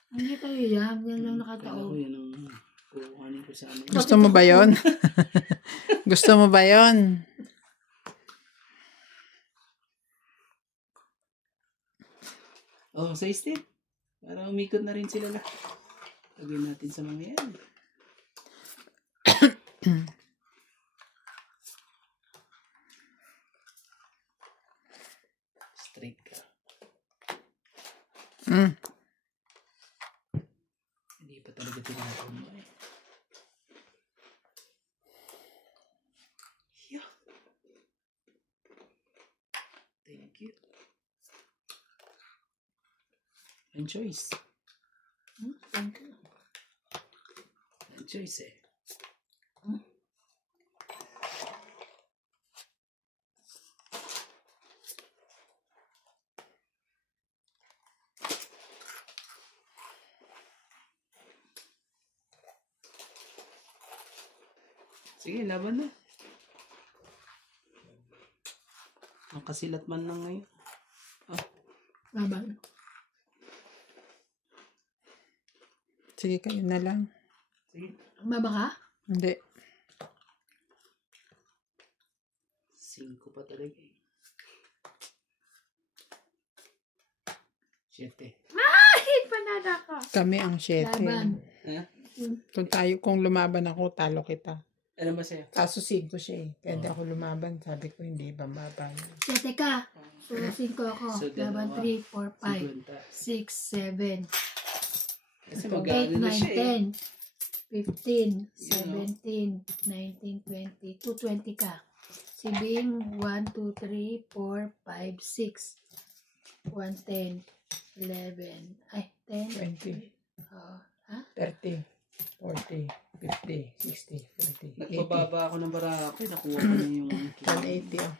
Hindi tayo yan. Yan lang Kala ko nakataon. yan ang kukuhanin ko sa ano. Gusto mo ba yon? Gusto mo ba yon? Oh, sa step. Para umikot na rin sila lahat. Lagyan natin sa mga yan. Straight ka. Hindi pa talaga tinatawag mo eh. Yeah. Thank you. And choice. Thank you. And choice eh. Sige, laban na. Ang kasilat man lang ngayon. Laban. Sige, kayo na lang. Sige. Baba ka? Hindi. 5 pa talaga eh. 7. Ay, panada ka. Kami ang 7. Laban. Kung lumaban ako, talo kita. Ano ba sa'yo? Kaso 5 siya eh. Kaya hindi ako lumaban. Sabi ko, hindi bumaba. 7 ka. So, 5 ako. So, Laban dalawa. 3, 4, 5, 6, 7, Kasi 8, mag-ano na 9, siya eh. 10, 15, 17, 19, 20. 220 ka. Sibing 1, 2, 3, 4, 5, 6. 1, 10, 11. Ay, 10. 20, Ha? 30, 40, 50, 60, 70, 80. Nagpababa ako ng barako eh. Nakuha ko na yung 180 oh.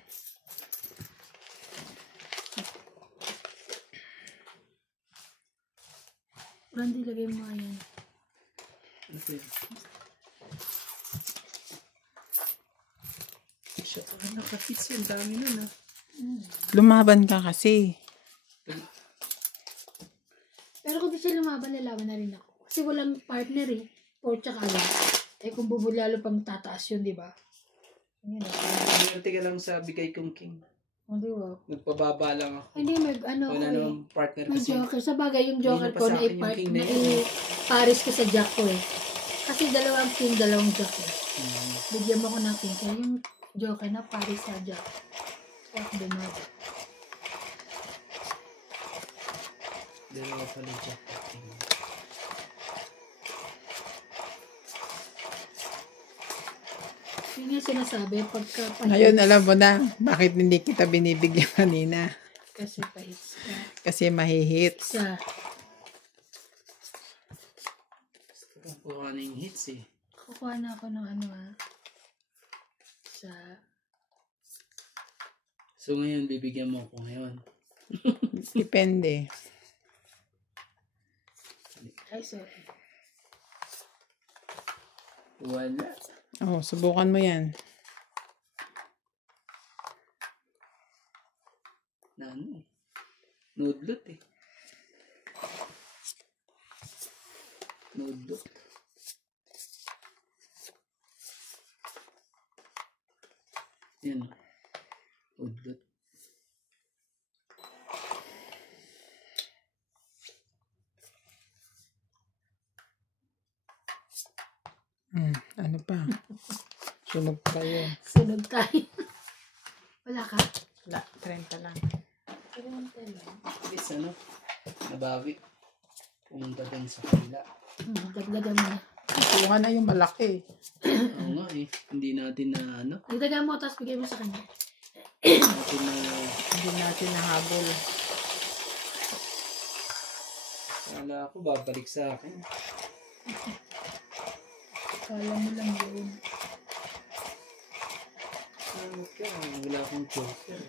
Randy, lagay mo nga yan. Okay. Siya, nakafits yun. Dami nun ah. Lumaban ka kasi. Pero kung di siya lumaban, lalaban na rin ako. Kasi walang partner eh. 4 tsaka lang. Eh kung bubulalo pang tataas yun, di ba? Ano yun? Hindi ka lang sa bigay kong king. Hindi ba? Nagpababa lang ako. Hindi, ano Wala ako eh. namang partner May kasi. joker. Sa bagay, yung joker Hindi na pa ko sa na akin yung king na yun. paris ko sa jack ko eh. Kasi dalawang king, dalawang jack eh. Bigyan mo ko ng king. Kaya yung joker na paris sa jack. Off the map. Dalawa pala jack. Yun yung sinasabi pagka Ngayon, alam mo na, bakit hindi kita binibigyan kanina? Kasi pahits ka. Kasi mahihits. Sa Kuha na yung hits eh. kukuha na ako ng ano sa So ngayon, bibigyan mo ako ngayon. Depende. ay sorry. Wala. Oh, subukan mo yan. Na ano eh. Nudlot eh. Nudlot. Yan. Nudlot. Ano pa? Sunog tayo. Sunod tayo. Wala ka? Wala, 30 lang. At least ano, nabawi. Pumunta din sa kanila. Dagdagan mo na. Kuha na yung malaki. Oo nga eh. Hindi natin na ano. Dagdagan mo, tapos bigay mo sa kanya. Natin na Hindi natin nahabol. kala ko babalik sa akin. Kala mo lang yun. Ano ka? Wala akong joker.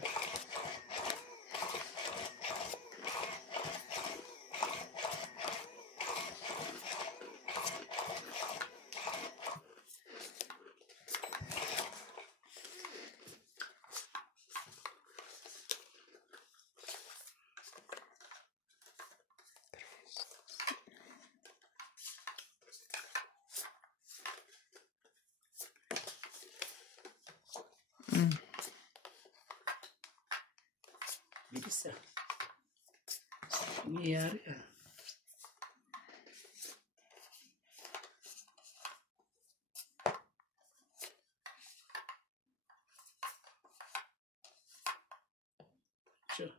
nangyayari ah. Sure.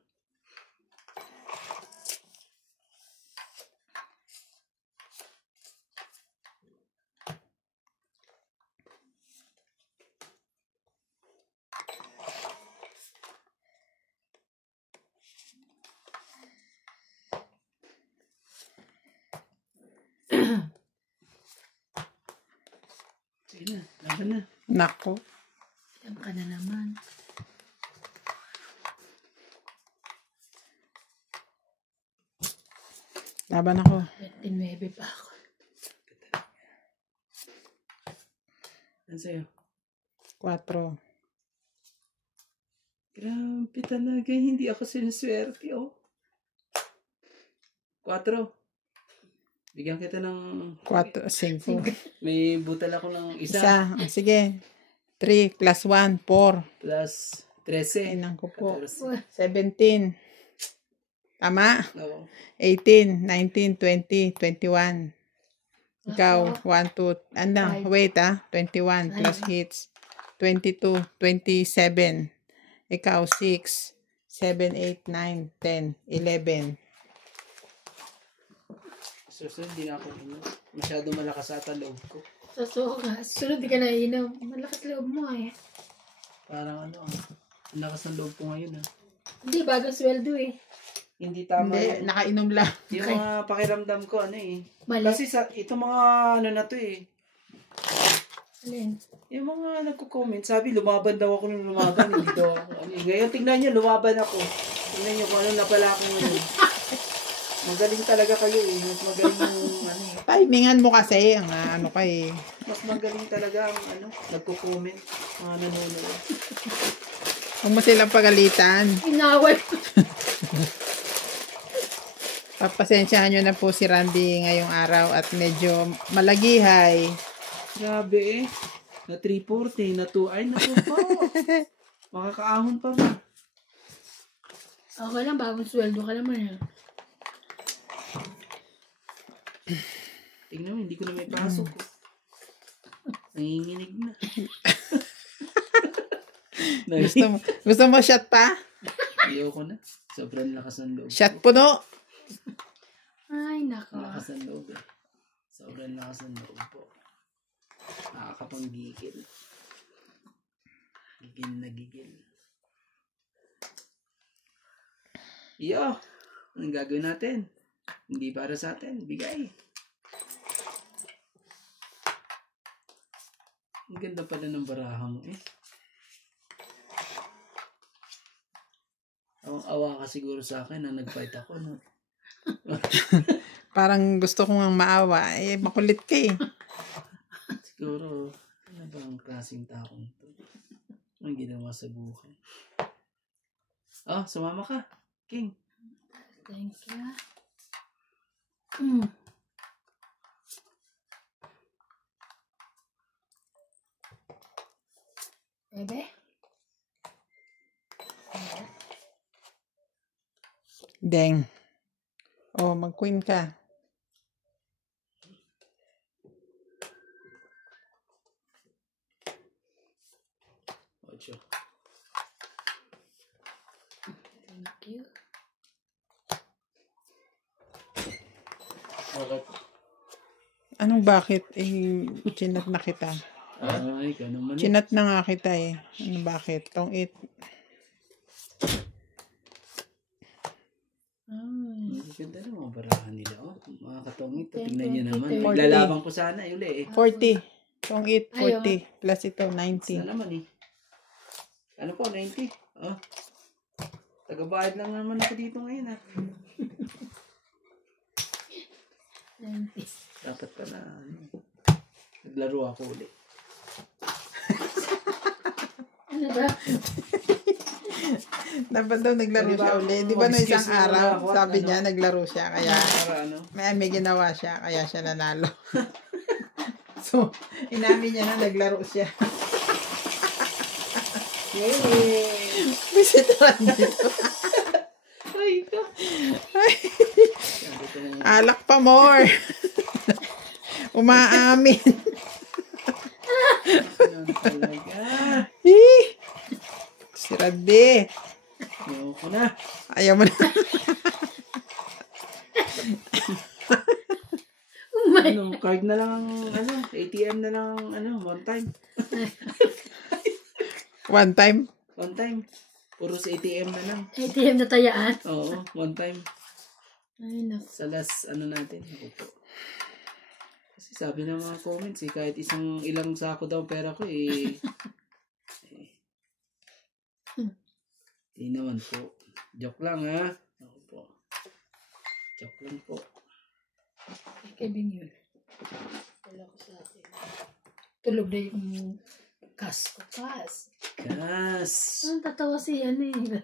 Sige na, laban na. Nako. Alam ka na naman. Laban ako. 29 pa ako. Ano sa'yo? 4. Grabe talaga, hindi ako sinuswerte, oh. 4. Bigyan kita ng... 4, 5. May butal ako ng isa. Isa. Sige. 3 plus 1, 4. Plus 13. Inang ko po. 14. 17. Tama? Oo. 18, 19, 20, 21. Ikaw, 1, 2, ano, wait 21 plus hits. 22, 27. Ikaw, 6, 7, 8, 9, 10, 11. Susunod, hindi na ako inom. Masyado malakas ata loob ko. Totoo ka. Sunod di ka na inom. Malakas loob mo eh. Parang ano, ang lakas ng loob ko ngayon ah. Hindi, bagong sweldo eh. Hindi tama Hindi, yun. nakainom lang. Yung mga pakiramdam ko, ano eh. Mali. Kasi sa, itong mga ano na to eh. Alin? Yung mga nagko-comment, sabi lumaban daw ako ng lumaban, hindi daw ako. Ano, eh. Ngayon tingnan nyo, lumaban ako. Tingnan nyo kung ano na pala ako ngayon. Magaling talaga kayo eh. Mas magaling yung ano eh. Timingan mo kasi, ang ano ka eh. Mas magaling talaga ang ano, nagko-comment, mga nanonood. Huwag mo silang pagalitan. Inaway ko. Papasensyahan nyo na po si Randy ngayong araw at medyo malagihay. Grabe eh. Na 340, na 2, ay naku po. Makakaahon pa ba? Okay lang, bagong sweldo ka naman eh. Tingnan mo, hindi ko na may pasok. Nanginginig na. Gusto mo shot pa? Ayoko na. Sobrang lakas ng loob. Shot puno. Ay, nako. Lakas ng loob eh. Sobrang lakas ng loob po. Nakakapanggigil. Gigil na gigil. Iyo. Anong gagawin natin? Hindi para sa atin. Bigay. Ang ganda pala ng baraha mo eh. Awa ka siguro sa akin na nag-fight ako, no? Parang gusto ko nga maawa. Eh, makulit ka eh. Siguro, ano ba ang klaseng taong to? Anong ginawa sa buhay? Oh, sumama ka, King. Thank you. Mm. Bebe? Deng. Oh, mag-queen ka. Ocho. Thank you. Bakit? Anong bakit? Eh, chinat na kita. Ay, ka naman. Chinat na nga kita eh. Ano bakit? Tong it. Ang ganda ng mga barahan nila. Oh, mga katongit. Tingnan nyo 20, naman. 40. Lalaban ko sana. Uli eh. 40. Tong it, Ayaw. 40. Plus ito, Sana 90. naman eh. Ano po, 90? Oh. Tagabayad lang naman ako dito ngayon ah. 90. Dapat pala, ano, naglaro ako ulit. Ano ba? Dapat daw naglaro Diba, siya ulit. Di ba no isang excuse mo araw, na ako at sabi ano? niya naglaro siya. Kaya Para ano? may ginawa siya. Kaya siya nanalo. So, inamin niya na naglaro siya. Yay! Visit lang dito. Ay, ito. Alak pa more. Umaamin. Yan talaga. Si Randy. Ayoko na. Ayaw mo na. Ano, card na lang, ATM na lang, one time. One time. One time. Puro sa ATM na lang. ATM na tayaan. Oo, one time. Ay, naku. Sa last, natin. Opo. Kasi sabi ng mga comments, kahit ilang sako daw pera ko, Di naman po. Joke lang, ha? Opo. Joke lang po. Kevin yun. Wala ko sa atin. Tulog na yung kas ko. Kas. Gas. Ang tatawa si ano eh.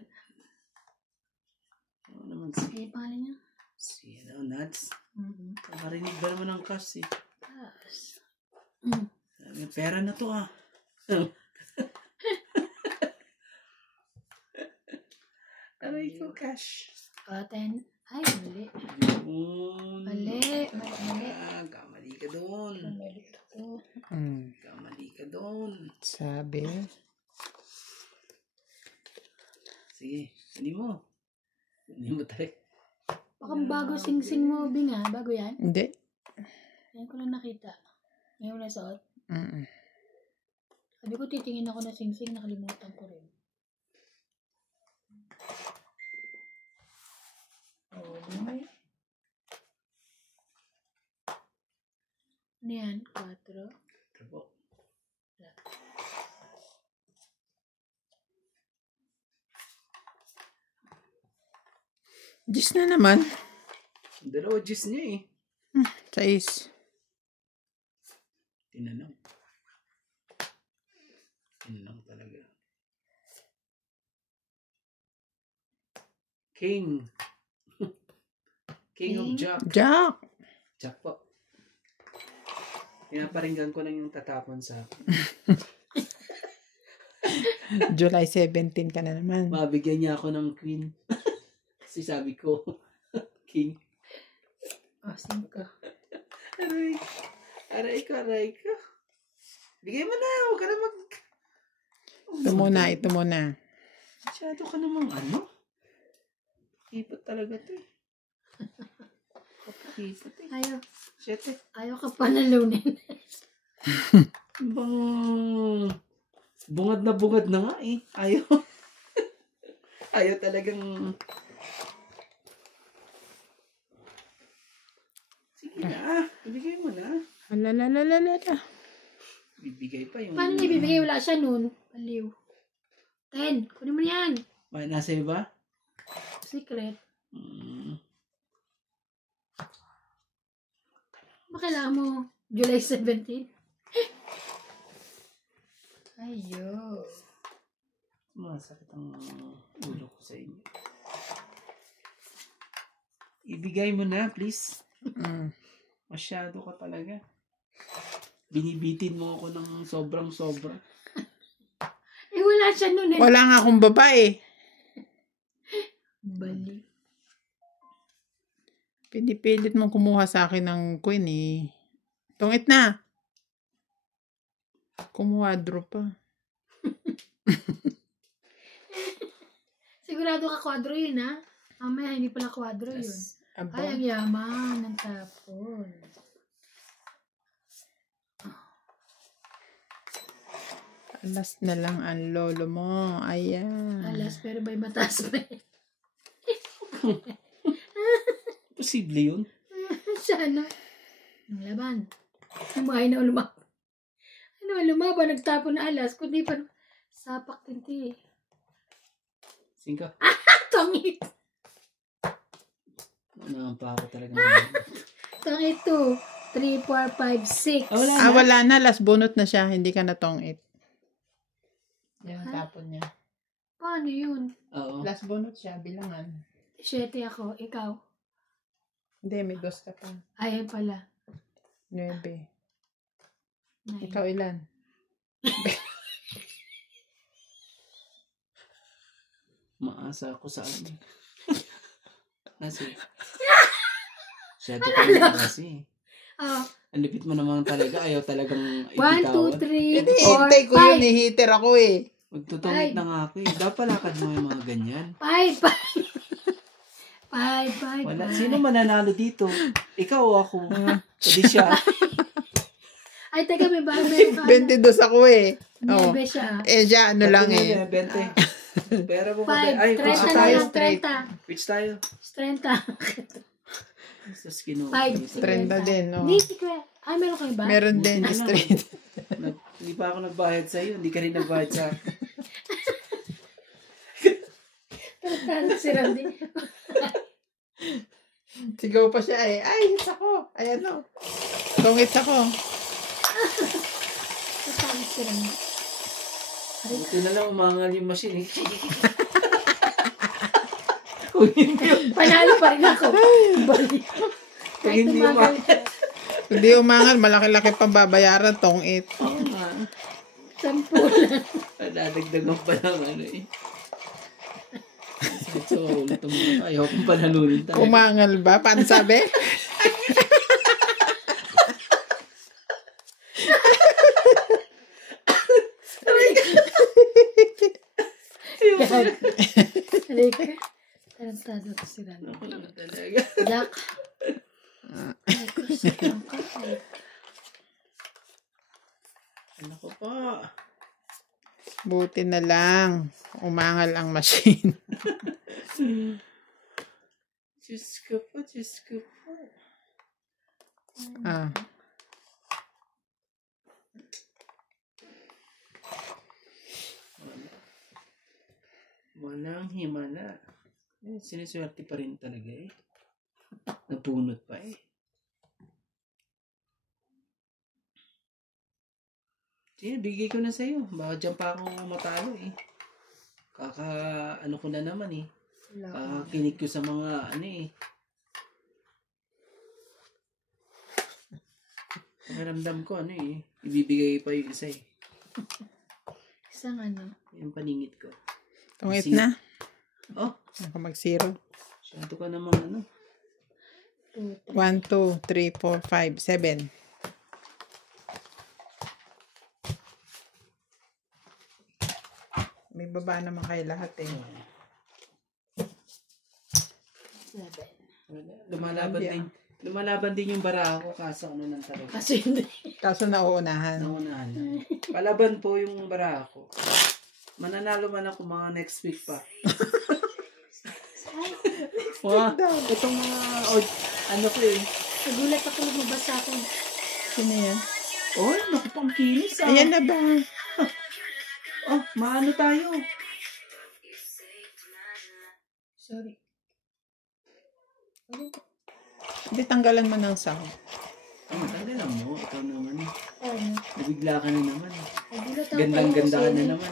Ano naman si... Kaya pangalan niya? Si, Nads. Nakarinig ba naman ng cash, eh? Kas. May pera na to, ah. Aray ko, cash. Katen. Ay, mali. Yun. Mali. Kamali ka doon. Mali ako. Kamali ka doon. Sabi. Sige, hindi mo. Hindi mo tayo. Baka bago sing-sing mo, Bing ah. Bago yan. Hindi. Yan ko lang nakita. Ngayon na suot. Mm-mm. Sabi ko titingin ako na sing-sing. Nakalimutan ko rin. Okay. Ano yan? 4. Trapo. Diyos na naman. Dalawa juice niya, eh. 6. Tinanong. Tinanong talaga. King. King of Jack. Jack. Jack po. Pinaparinggan ko lang yung tatapon sa July 17 ka na naman. mabigyan niya ako ng queen. Kasi sabi ko, king. Asim ka. Aray. Aray ka. Bigay mo na. Huwag ka na mag... Ito muna. Masyado ka namang Ipot talaga to, eh. Ipot, eh. Ayaw. Siyete. Ayaw ka panalunin. Bang... Bungad na nga, eh. Ayaw. Ayaw talagang... Sige na. Ibigay mo na. Alalalala. Bibigay pa yung... Paano niya bibigay? Wala siya nun. Paliw. 10. Kunin mo yan. May nasa iba? Secret. Hmm. Ba kailangan mo July 17? Ayo. Masakit ang ulo ko sa inyo. Ibigay mo na, please. Masyado ka talaga. Binibitin mo ako ng sobrang-sobra. Eh, wala siya nun eh. Wala nga akong babae. Bali. Pinipilit mong kumuha sa akin ng queen eh. Tungit na. Kumuha draw pa. Sigurado ka kwadro yun ha? Mamaya hindi pala kwadro yun. Yes. Aba. Ay, ang yaman ng tapon. Alas na lang ang lolo mo. Ayan. Alas, pero may mataas pa eh. Posible yun. Sana. Ang laban. Kumain na lumaban. Ano, lumaban, nagtapon na alas. Kundi pa, sapak tinti. Singka. Tongit. Ano pa ako talaga. Tongit 2, 3, 4, 5, 6. Wala na. Wala na. Last bunot na siya. Hindi ka na tongit. Yan ang tapon niya. Paano yun? Oo. Last bunot siya. Bilangan. 7 ako. Ikaw? Hindi, may 2 ka pa. Ayan pala. 9. 9. Ikaw ilan? Maasa ako sa ano. Kasi. Masyado ka naman kasi. Oh, Ang lupit mo naman talaga. Ayaw talagang 1, 2, 3, 4, Hinihintay ko yun, heater ako eh. Magtutungit na nga ako eh. Dapat palakad mo yung mga ganyan. 5, 5. Wala. Sino mananalo dito? Ikaw o ako? Pwede siya. Ay, taga, may bago. 22 ako eh. Oh. Nebe siya. Eh, siya, ano lang eh. 20. Pero mo 5, Ay, 30 which na tayo? lang, 30. Which tayo? 30. Sa skin. 5. 30 din, oh. Hindi, si Kuya. Ay, meron kayo ba? Meron din, straight. Hindi pa ako nagbayad sa iyo. Hindi ka rin nagbayad sa akin. Tarantado si Randy. Sigaw pa siya eh. Ay, hits ako. Ayan o. Tungits ako. Tarantado si Randy. Buti na lang umangal yung machine eh. Kung hindi Panalo pa rin ako. Balik. Kung hindi umangal. Hindi umangal, malaki-laki pang babayaran, tongit. Oo nga. 10 lang. Nadagdagan pa lang ano eh. So, ulit mo. Ayaw kong panalunin tayo. Umangal ba? Paano sabi? Halika. Tarantado ko si Randy. Ako naman talaga. Jack. Ano ko pa? Buti na lang. Umangal ang machine. Diyos ko po, Diyos ko po. Ah. Walang himala. Siniswerte pa rin talaga eh. Napunot pa eh. Sige, bigay ko na sa'yo. Baka dyan pa ako matalo eh. Ano ko na naman eh. Kinig ko sa mga ano eh. Pakiramdam ko ano eh. Ibibigay pa yung isa eh. Isang ano. Yung paningit ko. Tungit na. Oh, Ako mag-zero. syado ka naman ano. 1, 2, 3, 4, 5, 7. May baba naman kayo lahat eh. Lumalaban din yung bara ko kaso ano nang talaga. Kasi hindi. Kaso nauunahan. Naunahan lang. Palaban po yung bara ko. Mananalo man ako mga next week pa. Wow, itong mga ano ko eh. Nagulat ako lumabas sa akin. Sino yan? Oh, naku pang kinis ah. Ayan na ba? Oh, maano tayo? Sorry. Hindi, tanggalan mo ng sound. Tanggalan mo. Ikaw naman. Ano? Nabigla ka na naman. Nagulat ako. Gandang-ganda ka kasi na naman.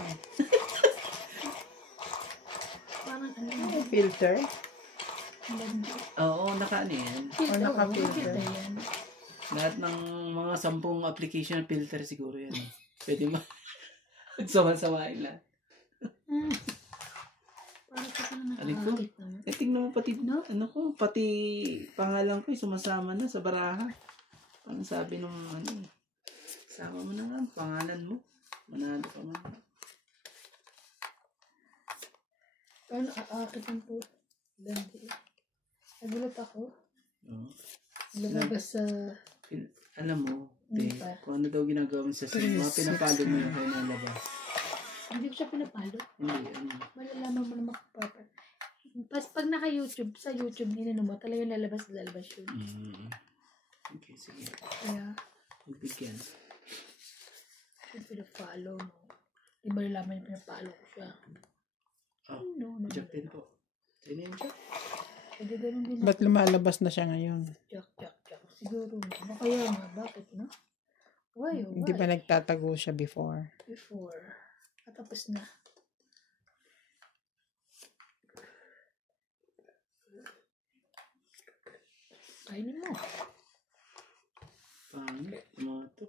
Parang ano. Filter? Oo, naka-ano yan. O naka-filter? Yan. Lahat ng mga 10 application filter siguro yan. Pwede mo. Magsama-samain lang. Parang kasi na Alin ko? nakakakit naman. Eh, tingnan mo pati, ano ko, pati pangalan ko, sumasama na sa baraha. Ano sabi nung, ano eh. Sama mo na nga, pangalan mo. Manalo ka man. Parang nakakakit ng po. Dandi. Nagulat ako. Oo. Lumabas sa... Alam mo, te, Ano pa? kung ano daw ginagawa mo sa sa'yo, mga pinapalo mo yung kayo na labas. Hindi ko siya pinapalo. Hindi, ano. Malalaman mo na makapapa. Pag naka-YouTube, sa YouTube, ninano mo, talagang lalabas yun. Okay, sige. Kaya, Magbigyan. yung pinapalo mo. Di ba nalaman yung pinapalo ko siya? Oh, No. Jack din po. Sino yun, Jack? Pwede ganun din Ba't lumalabas na siya ngayon? Jack. Siguro. Ano kaya nga? Bakit, no? Why? Hindi ba nagtatago siya before? Before. Tapos na. Kainin mo. Pangit. Mga to.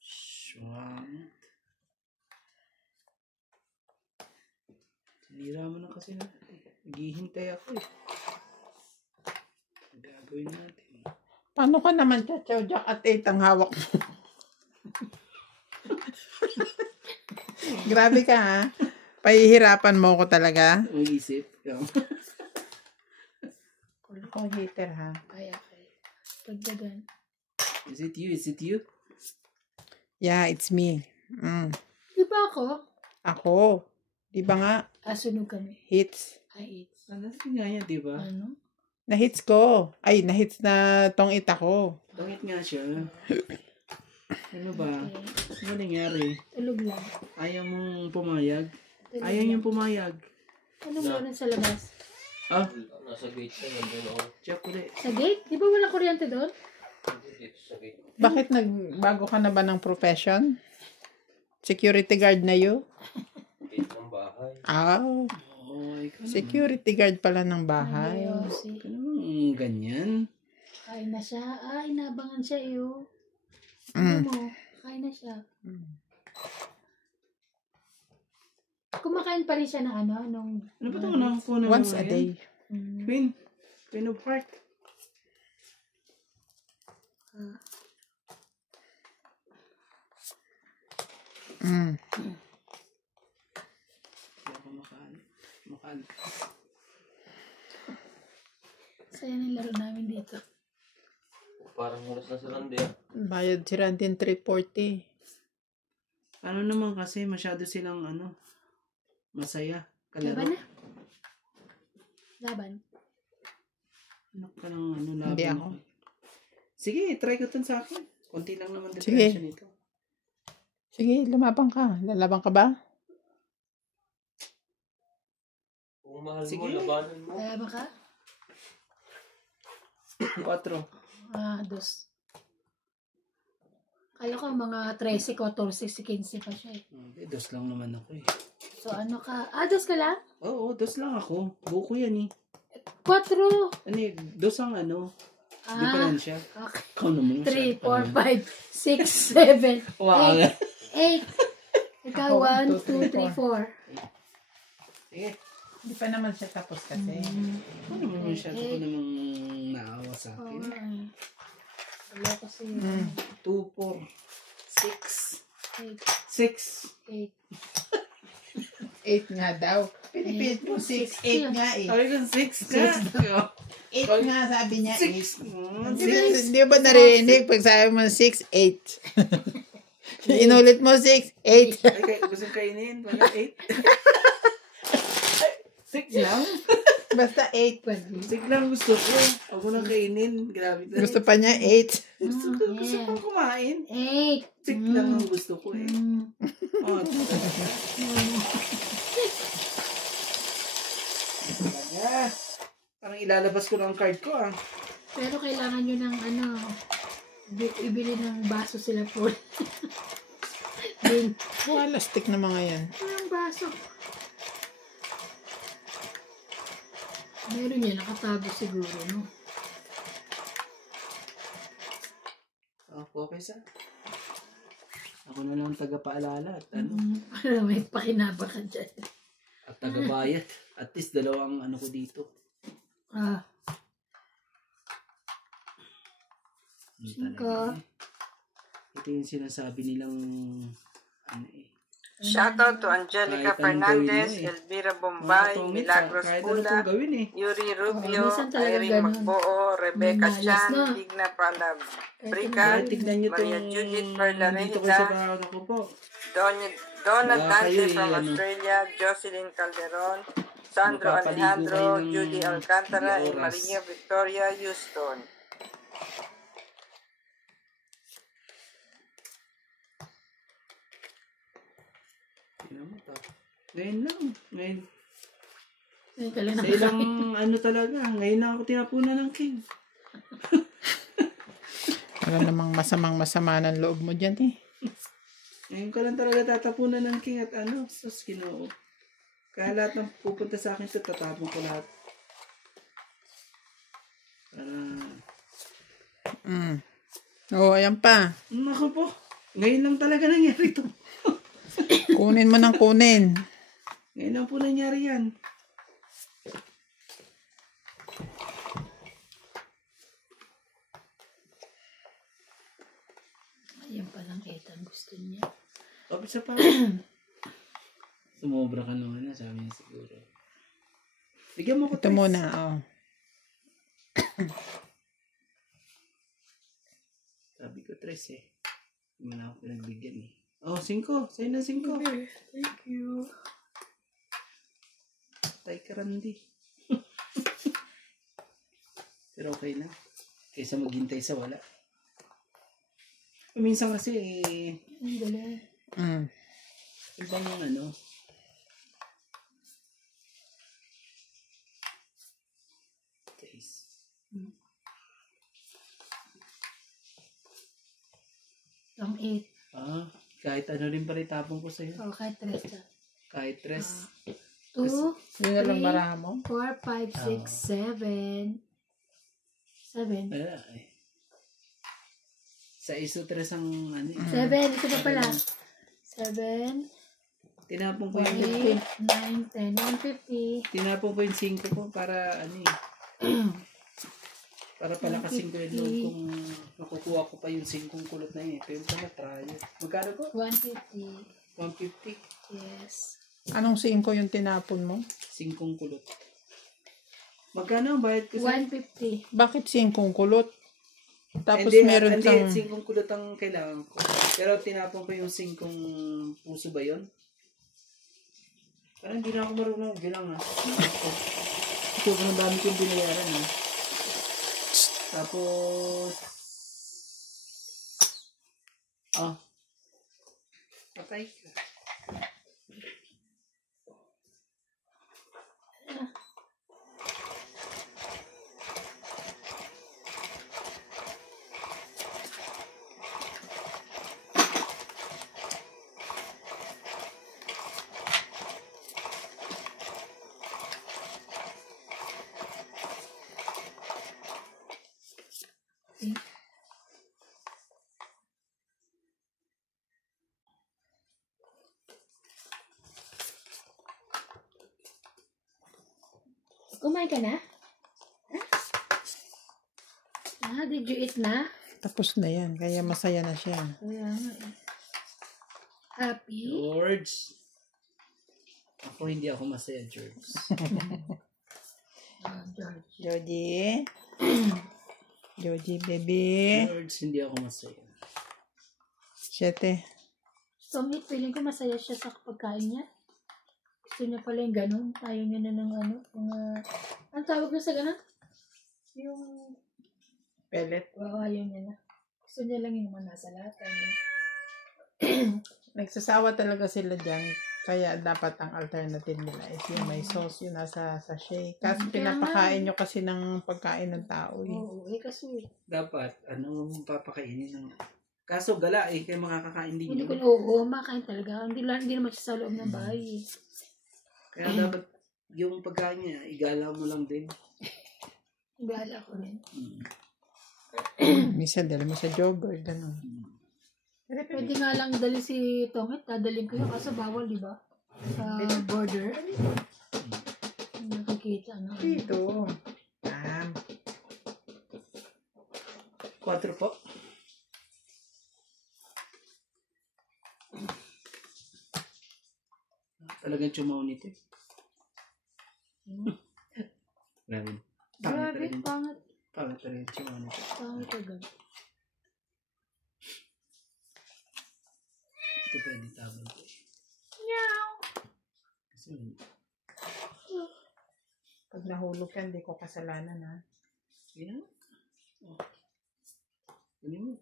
Swangit. Sinira mo na kasi na. Naghihintay ako eh. Gawin natin. Paano ka naman Chachaw Jack at 8 ang hawak mo? Grabe ka ha. Pahihirapan mo ko talaga. Uisip. Kung hater ha. Ay, okay. Pagdagan. Is it you? Is it you? Yeah, it's me. Di ba ako? Ako. Di ba nga? Sunog kami. Hits. Ay, it's. Ano nga yan, di ba? Ano? Na-hits ko. Ay, na-hits na tong ita ko. Tungit nga siya. Ano ba? Okay. Ano nangyari? Tulog lang. Ayaw mong pumayag? Tulog Ayaw lang. niyang pumayag. Anong meron sa labas? Ah, Nasa gate na nandun ako. check ulit. Sa gate? Di ba walang kuryente doon? Dito sa gate. Bakit nagbago ka na ba ng profession? Security guard na you? Gate ng bahay. Oh, Oh, ikaw naman. security guard pala ng bahay. Yosi. Ikaw naman ganyan. Kain na siya. Inabangan siya iyo. Mm. Ano mo? Kain na siya. Kumakain pa rin siya ng ano? Nung, Ano ba ito nakakuha ng Once mga a yan? day. Queen. Queen of Heart. Mm. Hindi ako makaan. Saya ng laro namin dito. Parang halos na sa Randy ah. Bayad si Randin 340. Ano naman kasi masyado silang masaya. Laban Kalaro. na. Laban. Anak ka ng laban. Hindi ako. Sige, try ko dun sa akin. Konti lang naman Sige. differential nito. Sige, lumabang ka. Lalabang ka ba? Kung mahal mo, Sige. labanan mo. Laban ka? 4. Dos. Kala ko mga 13, 14, 15 pa siya eh. Hindi, dos lang naman ako eh. So ano ka? Dos ka lang? Oo, dos lang ako. Buko yan eh. 4. Ano eh, dos ang diferensya. Okay. Ikaw naman. 3, 4, 5, 6, 7, Wow. 8. Ikaw, 1, 2, 3, 4. Sige. Hindi pa naman siya tapos kasi. Ano naman siya? Ito ko namang naawa sa akin. Wala kasi 2, 4, 6. 8. 6. 8 nga daw. Pinipit mo 6. 8 nga eh. Sabi ko 6 ka. 8 nga sabi niya 8. 6. Di ba narinig pag sabi mo 6, 8. Inulit mo 6, 8. Ay, gusto kainin. 8. 6 lang? Basta 8. 6 lang gusto ko. Ako nang kainin. Grabe na. Gusto pa niya 8. Gusto ko kumain. 8. 6 lang ang gusto ko eh. Oh, talaga. Parang ilalabas ko lang ang card ko ah. Pero kailangan nyo ng ibili ng baso sila po. Din. Plastic na mga yan. Ang baso. Meron yan, nakatago siguro, no? Okay sa. Ako na lang taga-paalala at Para may pakinaba ka dyan. at taga-bayat. At least dalawang ko dito. Singka. Ito yung sinasabi nilang Shoutout to Angelica Kahit anong Fernandez, gawin mo eh. Elvira Bombay, Mga Milagros kahit ano Pula, pong gawin eh. Yuri Rubio, minsan talagang Irene ganun. Magboo, Rebecca Manalas Chan, na. Digna Palab, Kaya Brican, tignan nyo Maria itong Judith dito ko Perlarehita, sa bahay ko po. Donna Wala Dante kayo eh, from Australia, Jocelyn Calderon, Sandro Magpapaligo Alejandro, kayo ng Judy Alcantara, and oras. Maria Victoria Houston. Tignan mo to. Ngayon lang. Ngayon. Ngayon ka lang Sa ilang talaga. Ngayon lang ako tinapunan ng king. Wala namang masama ng loob mo dyan eh. Ngayon ko lang talaga tatapunan ng king at sus Ginoo. Kaya lahat ng pupunta sa akin ito, tatapon ko lahat. Oo, ayan pa. Naku po. Ngayon lang talaga nangyari ito. Kunin mo ng kunin. Ngayon lang po nangyari yan. gusto niya. O, isa pa. Sumobra ka naman na, sabi niya siguro. Bigyan mo ko Ito muna, oh. Sabi ko 3 eh. Hindi mo na ako pinagbigyan eh. Oh, 5. Sa'yo na 5. Thank you. Tay ka Randy. Pero okay na. Kaysa maghintay sa wala. Minsan kasi Ang galing. ibang ano. Taste. Ang 8. Kahit ano rin pala itapon ko sa'yo. O, kahit 3 na. Kahit 3. 2, Yun na lang bara mo. 4, 5, 6, 7. 7. Ay. Sa iso 3 ang ano. 7. Ito pa pala. 7, Tinapon ko 8, yung 9, 10, 150. tinapon ko yung 5 ko para ano eh. Para palakasin ko yung loob kung nakukuha ko pa yung 5 kulot na yun. Pero na try. Magkano ko? 150. 150. Yes. Anong 5 yung tinapon mo? 5 kulot. Magkano ang bayad ko sa... 150. Bakit 5 kulot? Tapos Hindi, meron hindi, kang... 5 kulot ang kailangan ko. Pero tinapon ko yung 5 puso ba yun? Parang hindi na ako marunong bilang ha. Sobrang dami kong binayaran ha. Tapos... Patay ka. Kumain ka na? Did you eat na? Tapos na yan. Kaya masaya na siya. Kaya nga eh. Happy? George. Ako hindi ako masaya, George. George. Georgie. Georgie, baby. George, hindi ako masaya. 7. So, feeling ko masaya siya sa pagkain niya. Gusto niya pala yung ganun. Ayaw niya na ng ano. Ang tawag na sa ganun? Yung... Pellet. Wow, ayaw niya na. Gusto niya lang yung mga nasa lata. Nagsasawa talaga sila dyan. Kaya dapat ang alternative nila is yung may sauce yung nasa sachet. Kasi Kaya pinapakain nyo kasi ng pagkain ng tao. Eh. Oo, kasi Dapat, papakainin ng... Kaso gala eh, kaya makakakain din hindi ko yun. makain talaga. Hindi naman siya sa loob ng bahay. Kaya dapat yung pagkain niya, igala mo lang din. Bahala ko rin. Minsan dala mo sa jogger. Ganun. Pwede nga lang dali si Tongit. Dadalhin ko yun kasi bawal, di ba? Sa border. Nakikita, ano. Dito. 4 po. Talagang chumaw nito eh. Grabe. Grabe, pangit. Pangit rin yung chumaw nito. Pangit agad. Ito pwede tabang ko eh. Meow! Kasi Pag nahulog ka, hindi ko kasalanan ha. sige na. Kunin mo.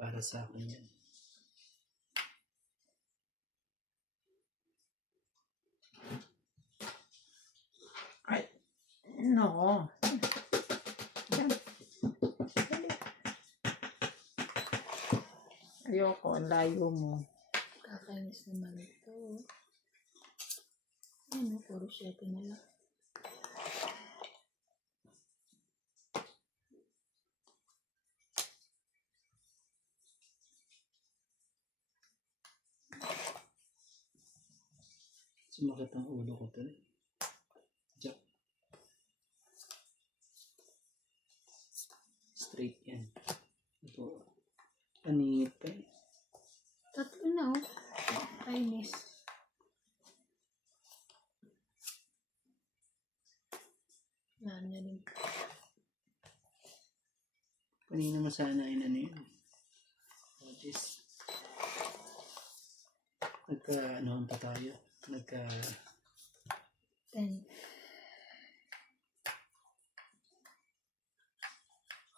Para sa akin yan. Ay, no. Yan. Ayoko, ang layo mo. Kakainis naman ito. Ano, puro 7 na lang. Sumakit ang ulo ko tuloy. Jack. Straight yan. Ito. Aningit pa eh. Tatlo na, oh. Kainis. Nanyanin. Kanina masana yun ano yun. Oh, jeez. Ano pa tayo? 10.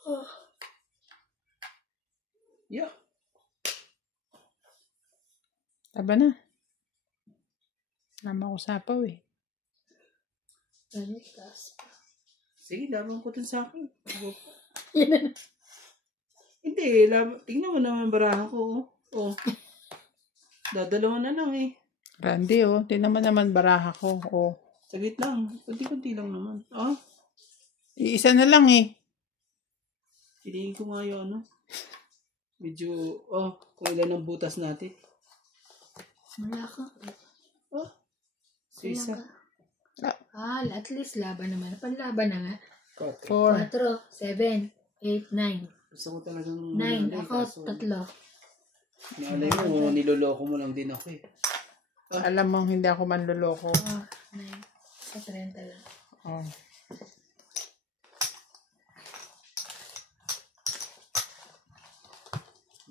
Oh. Yeah. Taba na. Nama ko sapaw eh. Balitas. Sige, laban ko dun sa akin. Yan na. Hindi, tingnan mo naman barahan ko. Oh. Dadalawa na lang eh. Randy, oh. Tingnan mo naman baraha ko. Oh. Saglit lang. Kunti-kunti lang naman. Ah? Iisa na lang eh. Piliin ko nga yung ano. Medyo, kung ilan ang butas natin. Wala ka. Oh. So, isa. At least laban naman. Panlaban na nga. 4. 4, 7, 8, 9. Gusto ko talagang 9. Ako, 3. Naalay mo, niloloko mo lang din ako eh. Alam mo, hindi ako manluloko. 9. Sa 30 lang. Oh.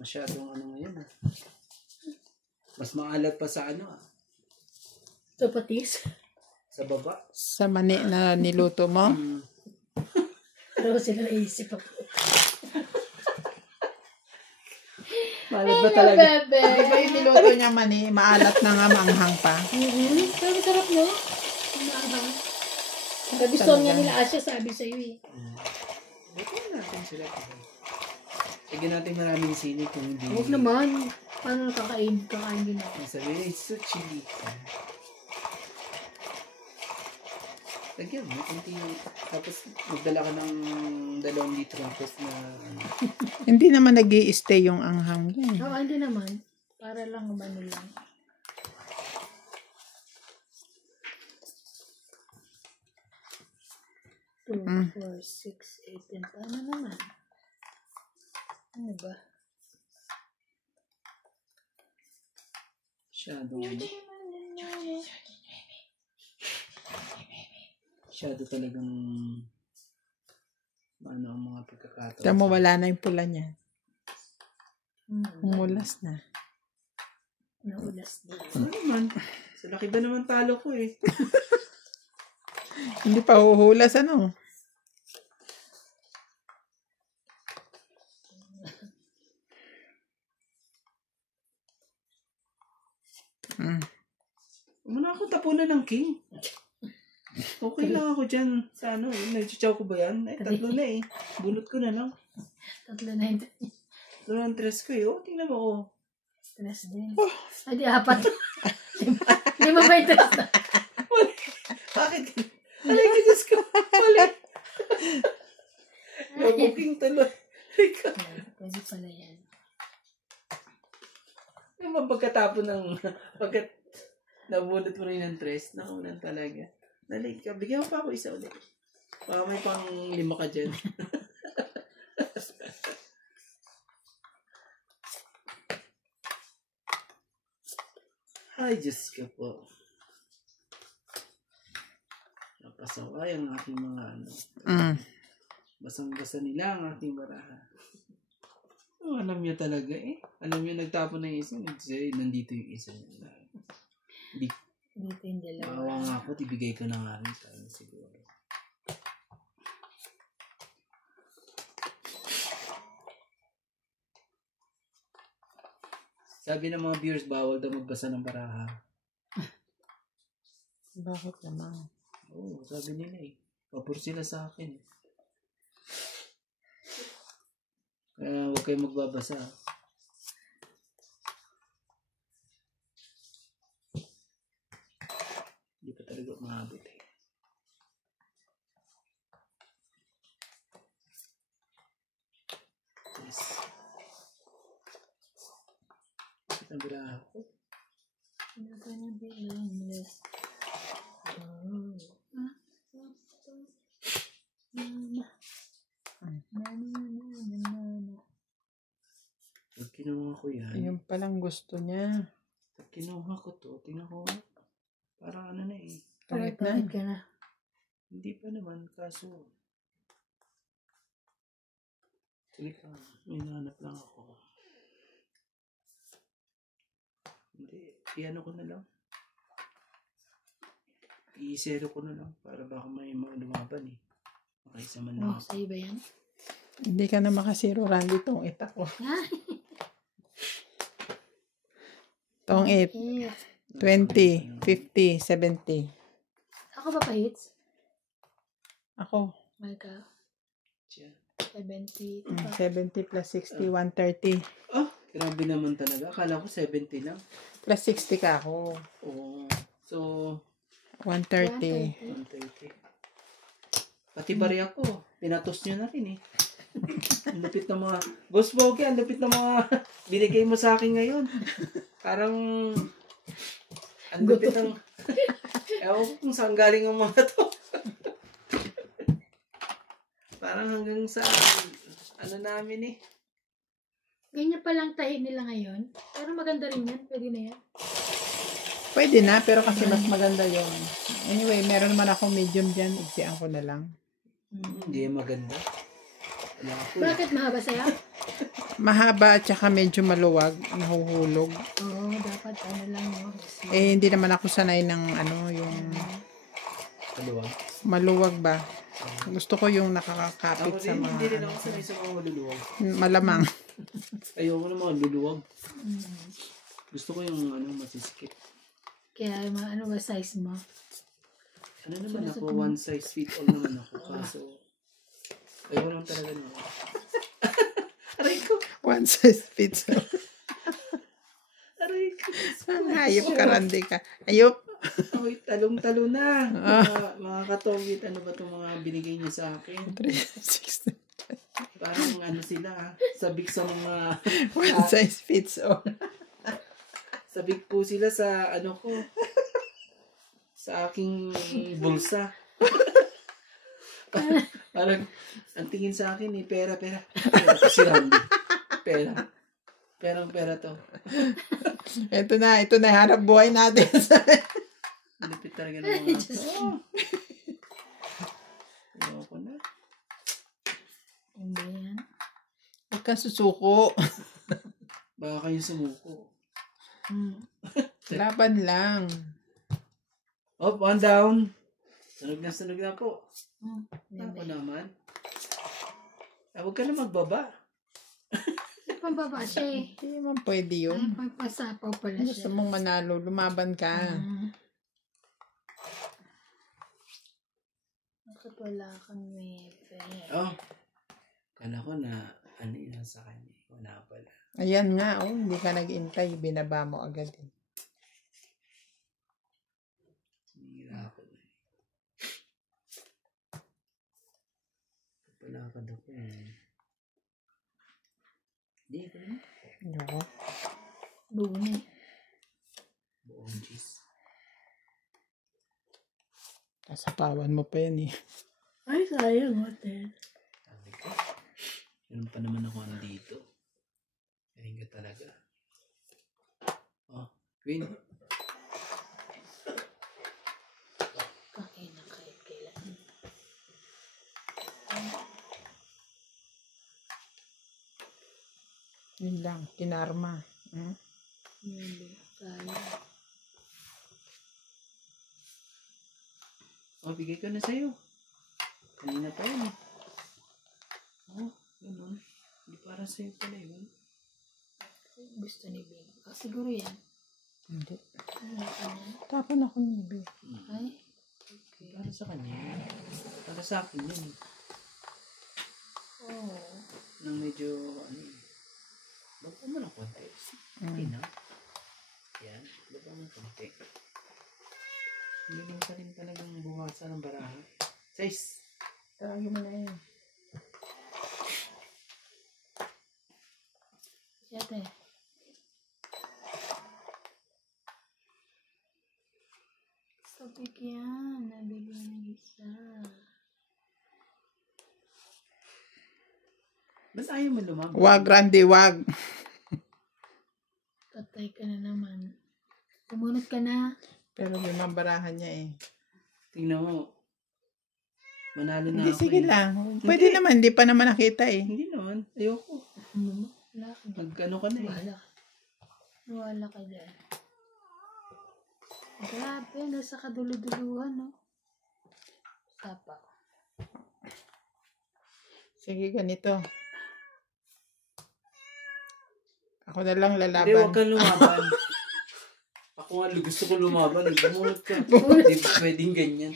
Masyadong ano ngayon ah. Mas maalat pa sa ano ah. So, patis. Sa baba. Sa mani na niluto mo? Pero sila naisip ako. Maalat ba talaga? Di ba yung niluto niya mani, maalat na nga, maanghang pa? Pero sarap, no? Maanghang. Nagustuhan nga nila Asya, sabi sa'yo eh. Buti natin sila. Lagyan natin maraming sili kung hindi. Huwag naman. Paano nakakain? Kakain din ako. Sabi, it's so chili. Lagyan mo, kunti yung, tapos magdala ka ng 2 litro tapos na ano. Hindi naman nag-i-stay yung anghang niya. Oo, hindi naman. Para lang umano lang. Two, 4, 6, 8, 10. Paano naman? Ano ba? Masyado talagang ano ang mga pagkakataon. Tama mo, wala na yung pula niya. Umulas na. Naulas din. Ano naman? Sa laki ba naman talo ko eh. Hindi pa huhulas, ano? Muna ako tapunan ng king. Okay lang ako dyan sa ano eh. Nagchichaw ko ba yan? Eh, 3 na eh. Bunot ko na lang. 3 na yun. 3 ang 3 ko eh. Oh, tingnan mo oh. 3 din. Ay, di 4. 5 ba yung 3 na? Bakit? Alay ka, Diyos ko. Mali. Nabuking tuloy. Pwede pala yan. Yung pagkatapon ng pagkat nabunot mo rin ng 3, naunan talaga. Dali ka, bigyan mo pa ako isa ulit. Baka may pang 5 ka dyan. Ay, Diyos ko po. Napasaway ang aking mga ano. Basang-basa nila ang aking baraha. Oh, alam niya talaga eh. Alam niya nagtapon ng isa. Nandito yung isa. Dito yung dalawa. Maawa nga ako, ibigay ko na nga rin sa siguro. Sabi ng mga viewers, bawal daw magbasa ng baraha. Bakit naman? Oo, sabi nila eh. Papur sila sa akin. Kaya huwag kayong magbabasa. Hindi pa talaga umabot eh. Yes. Ang baraha ko. Ano ba na bilang? kinuha ko yan. Yung palang gusto niya. Pag kinuha ko to, tingnan ko, parang ano na eh. Pangit na. Pangit ka na. Hindi pa naman, kaso, sige ka, may nahanap lang ako. Hindi, i-ano ko na lang. I-zero ko na lang, para baka may mga lumaban eh. Makaisa man lang Oh, ako. sa'yo ba yan? Hindi ka na makasiro, Randy, tong it ako. Tong it. Eh, 20, 50, 70. ako ba pa hits? Ako. Micah, Siya. 70. 70 plus 60, 130. Oh, grabe naman talaga. Akala ko 70 lang. Plus 60 ka ako. Oo. So, 130. 130. Pati bari ako. Pinatos nyo na rin eh. Ang lupit ng mga... Boss Bogey, ang lupit ng mga binigay mo sa akin ngayon. Parang... Ang lupit ng... Ewan ko kung saan galing ang mga to. Parang hanggang sa... Ano namin eh. Ganyan pa lang tahi nila ngayon. Pero maganda rin yan. Pwede na yan. Pwede na, pero kasi mas maganda yon. Anyway, meron naman ako medium dyan. Iksian ko na lang. Hindi maganda. Wala ako eh. Bakit mahaba sa'yo? Mahaba at saka medyo maluwag. Nahuhulog. Oo, dapat ano lang mo. Eh, hindi naman ako sanay ng ano, yung Kaluwag. maluwag ba. Gusto ko yung Ako nakakakapit sa rin, hindi rin mga ako sanay sa mga maluluwag. malamang. Ayoko ng mga luluwag. Gusto ko yung ano, masisikip. Kaya ano ba size mo? Ano naman ako, one size fit all naman ako. Kaso, ayoko naman talaga naman. Aray ko, One size fits all. aray ko. Ang hayop ka, Randy ka. Ayop. Ay, talong-talo na. Mga katogit, ano ba itong mga binigay niyo sa akin? 360. Parang ano sila, sabik sa mga, One size fits all. sabik po sila sa ano ko, sa aking bulsa. Parang, ang tingin sa akin eh, pera. Pera to si Randy. Pera. Pera to. Ito na, hanap buhay natin. Lupit talaga ng mga. Ayoko na. Hindi yan. Huwag kang susuko. Baka kayo sumuko. Laban lang. Up, one down. Sunog na po. Ako Hindi. naman. Huwag ka na magbaba. Pambaba siya eh. Hindi naman pwede Ay, yun. pagpasapaw pala Kung gusto siya. mong manalo, lumaban ka. Bakit wala kang mepe? Oh. Kala ko na ano yun sa kanya. Wala pala. Ayan nga, oh, hindi ka nag-intay. Binaba mo agad. Eh. Sinira ako na. Kapalakad ako eh. Hindi ko na. Ayoko. Buo na eh. Buong cheese. Kasapawan mo pa yan eh. Ay, sayang hotel. Sabi ko. Meron pa naman ako andito. Galing ka talaga. Oh, Queen. Kakain na kahit kailan. Yun lang, kinarma. Hindi. Kaya. Oh, bigay ko na sa'yo. Kanina pa yun eh. Oh, ganun. Hindi para sa'yo pala yun. Gusto ni Bing. Ah, siguro yan. Hindi. Ano ka na? Tapon ako ni Ibe. Ay. Para sa kanya. Para sa akin yun eh. Oo. Nang medyo, ano eh. Baba mo ng konti. Hindi na. Yan. Baba mo ng konti. Hindi mo sa rin talagang buwasan ng baraha. Size. Tawagin mo na yun. Siyate. Sabik yan. Nabigyan ng isa. Ba't ayaw mo lumabas? Wag, Randy, wag. Patay ka na naman. Sumunod ka na. Pero limang barahan niya eh. Tingnan mo. Manalo na Hindi, ako sige eh. lang. Pwede naman, hindi pa naman nakita eh. Hindi naman. Ayoko. Wala ka. Mag-ano ka na eh. Wala ka. Wala ka dyan. Grabe, nasa kaduluduluhan, no? Tapa. Sige, ganito. Ako na lang Hindi, lalaban. huwag kang lumaban. Ako nga, gusto ko lumaban. Bumunot ka. Hindi pwedeng ganyan.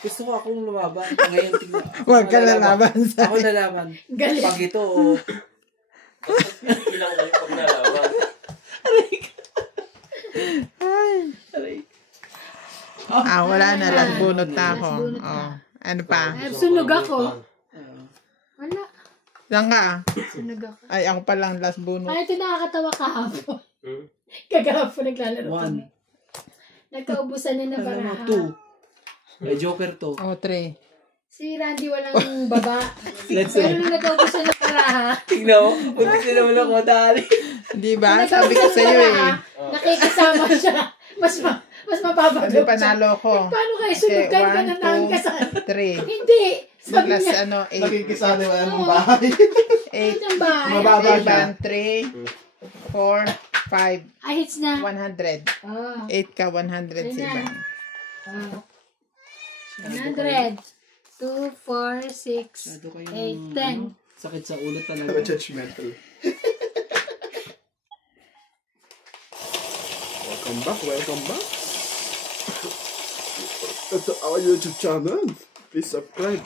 Gusto ko akong lumaban. Ngayon, tingnan. Huwag ka lalaban sa Ako lalaban. Galit. Pag ito, oh. Ilang kayo pag nalaban. Aray. wala na. Last bunot na ako. Last bunot na. Oh. Ano pa? Ay, sunog ako. Ah. Wala. Saan ka? Sunog ako. Ay, ako pa lang last bunot. Ay, ito nakakatawa kahapon. Hmm? Kagahapon naglalaro kami. 1. Nagkaubusan na ng Alam mo, baraha. 2. May joker to. Oh, 3. Si Randy walang baba. Let's Pero see. nung nagkaubusan ng baraha, Tingnan mo. Buti na naman ako dali. Di ba? Sabi ko sa iyo eh. nakikisama siya. Mas Sabi mapapagod siya. panalo ko. Paano kayo sunog kayo ka na nangkasan? 3. Hindi. Sabi Plus niya, 8. Nakikisali wala ng Oo. bahay. 8. ang bahay. Mababa siya. 3, 4, 5, Ay, hits na. 100. Oh. 8 ka, 100 Ayun si na. Ivan. Oh. 100. 2, 4, 6, Masyado kayong, 8, 10. sakit sa ulo talaga. Judgmental. Welcome back, welcome back. Ito our YouTube channel. Please subscribe.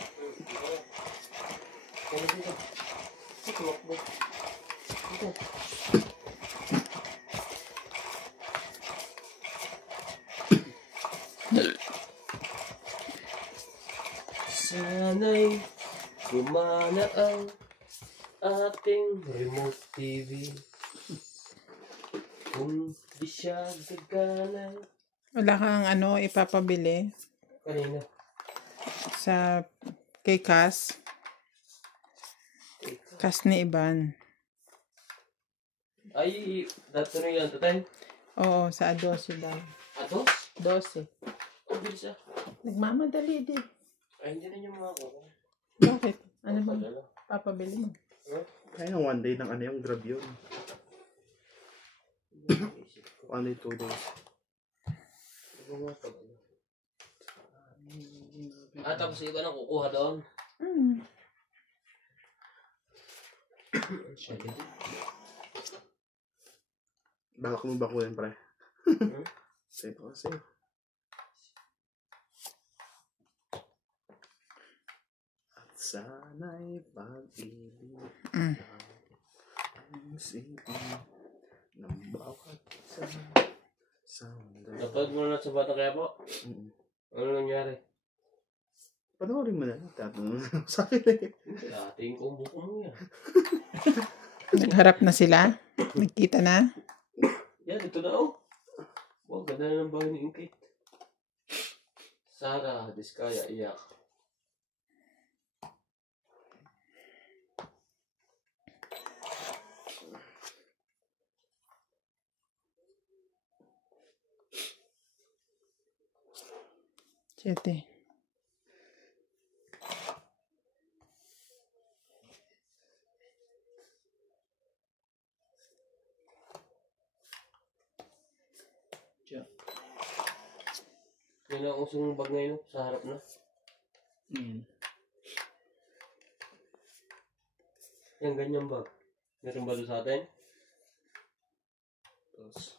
Sana'y gumana ang ating remote TV. Kung di siya gagana. Wala kang ipapabili Kanina. sa kay Cass. Cass ni Ivan. Ay, dato rin yan. Tatay. Oo, sa 12 daw. Ato? 12. Ang bilis ah. Nagmamadali din. Ay, hindi na niyo mga ako. Bakit? Ano ba Padala. papabili mo? Kaya one day ng yung grab yun. One day, 2 days. Tapos iba na kukuha doon. Balak mo ba kunin, pre? Save ko, save. At sana'y pag-ibig ang sipan ng bawat isa sa mundo. Napad mo na sa bata kaya po. Ano nangyari? Panoorin mo na. Tatanong na sa akin eh. Dating kong buko mo yan. Nagharap na sila? Nagkita na? Yan, ito na oh. Wow, ganda na ng bahay ni Inkit. Sara, Diskaya, iyak. Siyete. Yan ang usong bag ngayon sa harap na. Yan, ganyan bag. Meron ba doon sa atin? Tapos,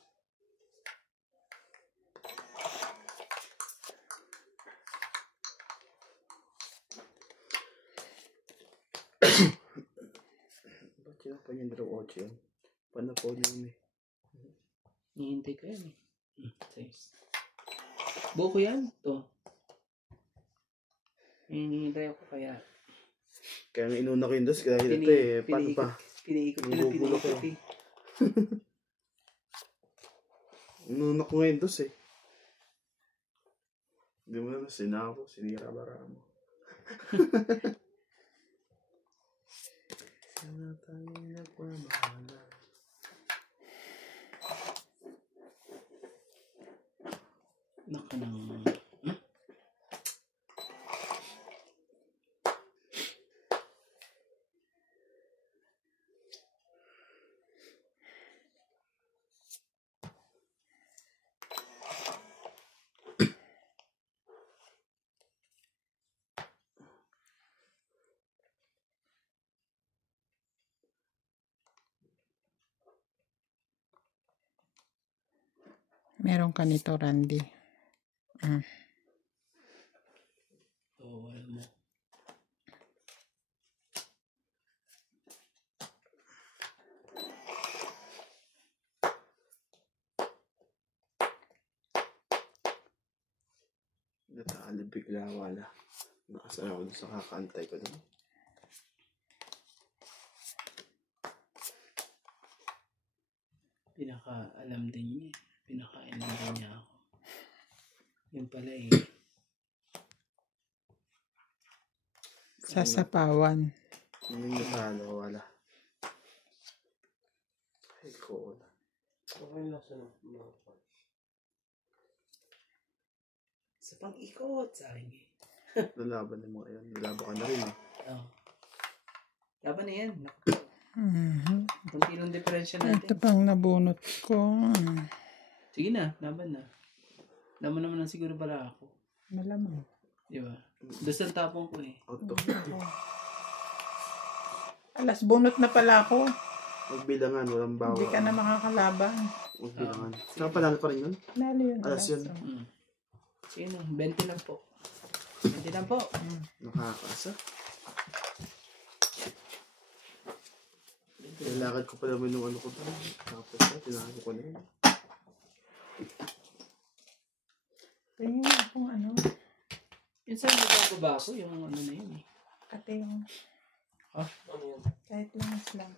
ba't yun pa yung draw 8 yun? Paano po yun eh? Hihintay ko yan eh. Size. Buko yan. To. Hinihintay ako kaya. Kaya nga inuna ko yung dos, kaya ito eh. Paano pa? Piniikot ko na Nagugulo piniikot ko. eh. Inuna ko nga yung dos eh. Hindi mo na sinako, sinira-bara mo. Sana tayo nagmamahala. Meron ka nito, Randy. Oo, alam mo. Nataalib bigla wala. Nakasaya ko doon sa kakantay ko doon. Pinaka-alam din niya. Pinaka-alam din niya ako. Yun pala eh. Sasapawan. Hindi natalo wala. Ay ko wala. Okay lang sa mga Sa pang-ikot sa akin eh. Lalaban ng mga yan. Lalaban ka na rin eh. Oh. Laban na yan. Mhm. Kunti ng diferensya Ito natin. pang nabunot ko. Sige na, laban na. Laban naman na siguro pala ako. Malamang. Di ba? Doon ang tapong ko eh. Auto. Alas, bunot na pala ako. Magbilangan, walang bawa. Hindi ka na makakalaban. Magbilangan. Saka panalo pa rin yun? Lalo yun. Alas yun. Sige na, 20 lang po. 20 lang po. Nakakasa. Nilakad ko pa naman yung ano ko doon. Tapos na, tinakad ko na yun. Tingin mo kung ano. Minsan nagbago ako yung ano na yun eh. Kate yung ano yun? kahit langas lang.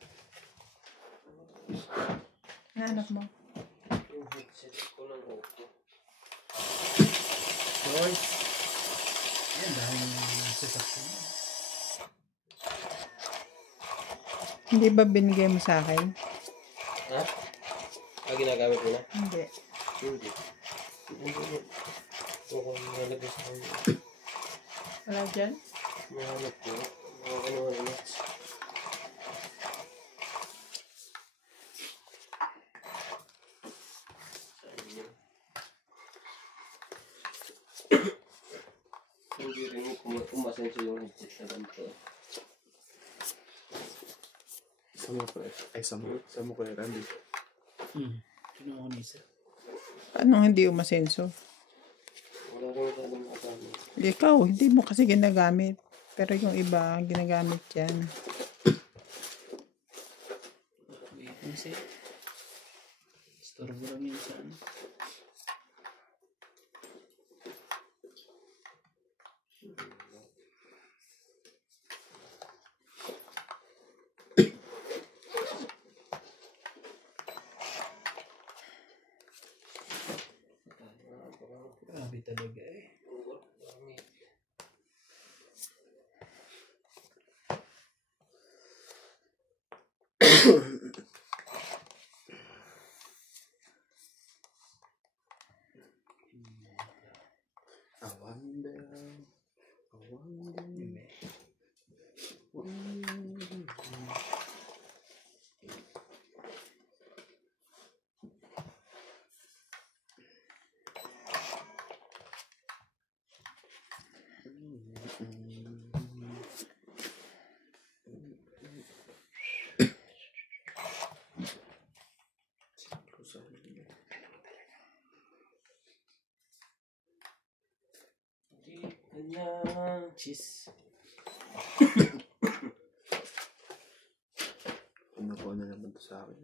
Nahanap mo. Yung headset ko ng Oppo. Boys. Yan, dahil sasakyan. Hindi ba binigay mo sa akin? Ha? Ginagamit mo na? Hindi. Hindi. Hindi. Ito ko nalagay sa kanya. Wala dyan? Mahanap ko. Makakanuhan na. Hindi rin kumasenso yung headset na ganito. Sama ko eh, Randy. Kinuha ko na isa. Anong hindi umasenso? Wala rin masyadong magamit. Ikaw, hindi mo kasi ginagamit. Pero yung iba, ginagamit yan. Wait, kasi storbo lang yun sa ano. Grabe talaga eh. I wonder. Yun eh. Kanya. Cheese. Nakuha na naman to sa akin.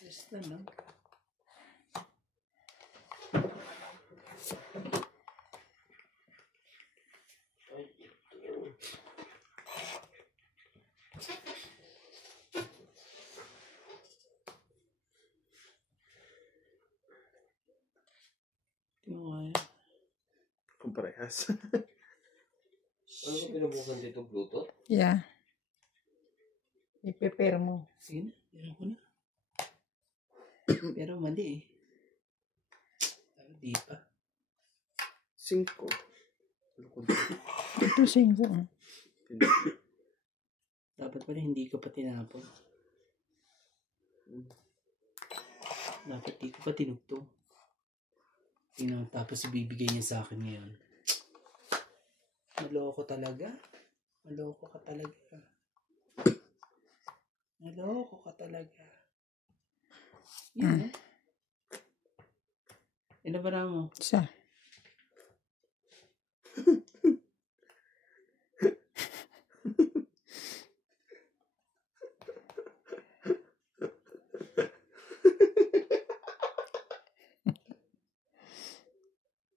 Just na lang. Kung parehas. Ano ba pinubukan dito? Bluetooth? Yeah. I-prepare mo. Sige na, meron ko na. Pero mali eh. Di pa. 5. Ano ko dito? Ito 5. Dapat pala hindi ko pa tinapon. Dapat di ko pa tinugtong. Tingnan, tapos ibibigay niya sa akin ngayon. Maloko talaga. Maloko ka talaga. Maloko ka talaga. Yan. Inabara mo. Isa.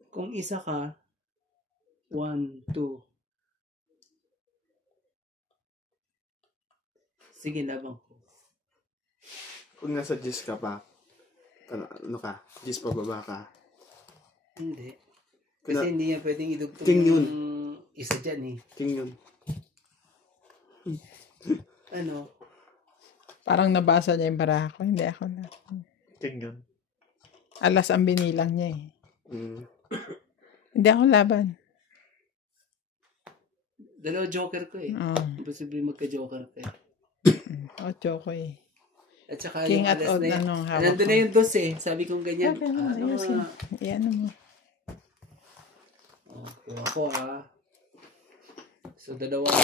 Kung isa ka, 1, 2. Sige, labang ko. Kung nasa 10 ka pa, ano ka? 10 pa baba ka? Hindi. Kasi hindi yan pwedeng idugtong King yun. Isa dyan eh. King yun. Ano? Parang nabasa niya yung baraha ko. Hindi ako na. King yun. Alas ang binilang niya eh. Hindi ako laban. Dalawa joker ko eh. Imposible magka-joker ka eh. Ocho ko eh. At saka King yung at alas odd na yun. anong hawak Nandun ko. na yung dos eh. Sabi kong ganyan. Ayusin. Iyan mo. Okay, ako So, dalawang,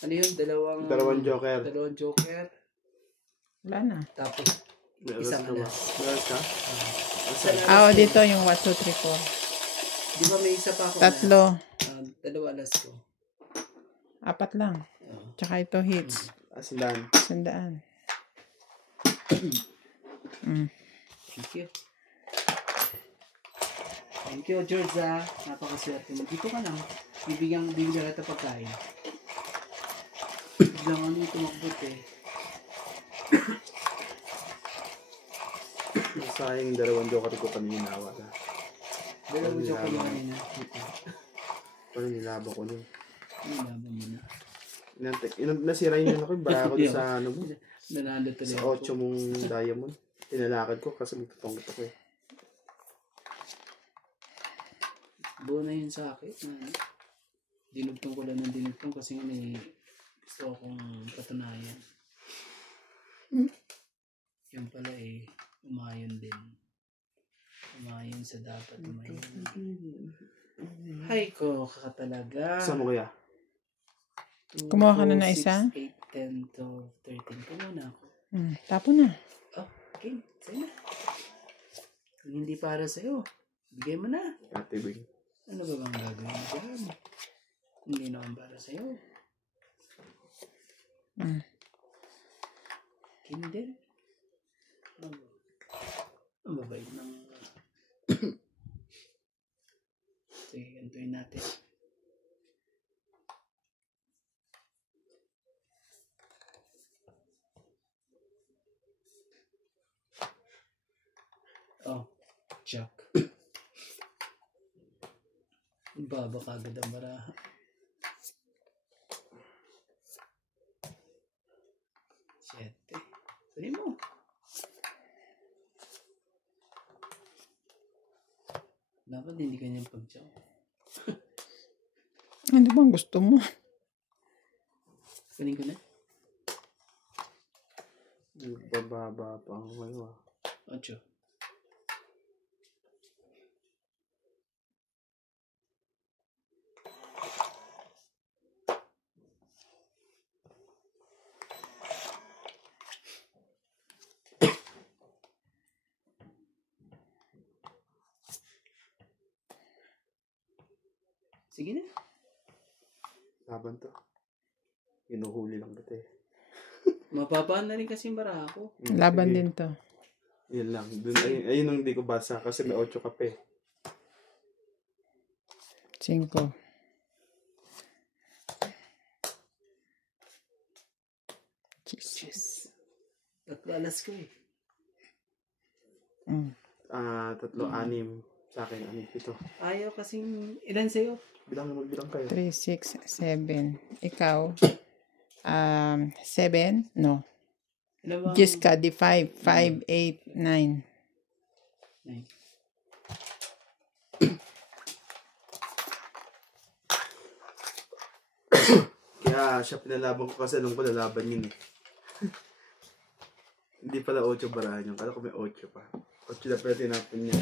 ano yun? Dalawang joker. Dalawang joker. Wala na. Tapos, May isang alas ka ba? alas. May alas ka? Dito yung 1, 2, 3, 4. Di ba may isa pa ako Tatlo. dalawa alas ko. 4 lang. Tsaka ito hits. Asindan. 100. Thank you. Thank you, George, napakaswerte mo. Dito ka lang. Bibigyan kita pagkain. Biglang ano yung tumakbot eh. Sayang yung dalawang joker ko kanina. Wala. Dalawang joke ko kanina. Parang nilaba ko nun. Nilaban mo na. Nasira yun ako yung bara ko sa ano mo. Nanalo tuloy Sa 8 mong diamond. Tinalakad ko kasi magtutongkot ako eh. Buo na yun sa akin. Dinugtong ko lang ng dinugtong kasi nga may gusto akong patunayan. Yan pala eh, umayon din. Umayon sa dapat umayon. Hay ko, kakatalaga. Saan mo kaya? Kumuha ka na ng isa? 8, 10, 12, 13. Kumuha ako. Tapo na. Okay, sa'yo na. Kung hindi para sa'yo, bigay mo na. Ate Bing. Ano ba bang gagawin mo dyan? Hindi naman para sa'yo. Kindle? Ang babait ng... Sige, gantuin natin. Jack. Baba kagad ang baraha. Siyete. Sabi mo. Dapat hindi kanyang pag-jack. Ano bang gusto mo? Kunin ko na. Bababa pa ako ngayon 8. Sige na. Laban to. Inuhuli lang kita eh. Mapapaan na rin kasi yung baraha ko. Laban Sige. din to. Yun lang. Ayun ang hindi ko basa kasi may 8 ka pa eh. 5. Yes. Tatlo alas ko eh. 3, 6. Sa akin, 7. Ayaw kasing ilan sa'yo? Magbilang kayo. 3, 6, 7. Ikaw? 7? No. Ilan bang... Just ka, di 5. 5, 8, 9. 9. Kaya siya pinalaban ko kasi alam ko lalaban yun eh. Hindi pala 8 barahan yun. Kala ko may 8 pa. 8 na pala tinapon niya.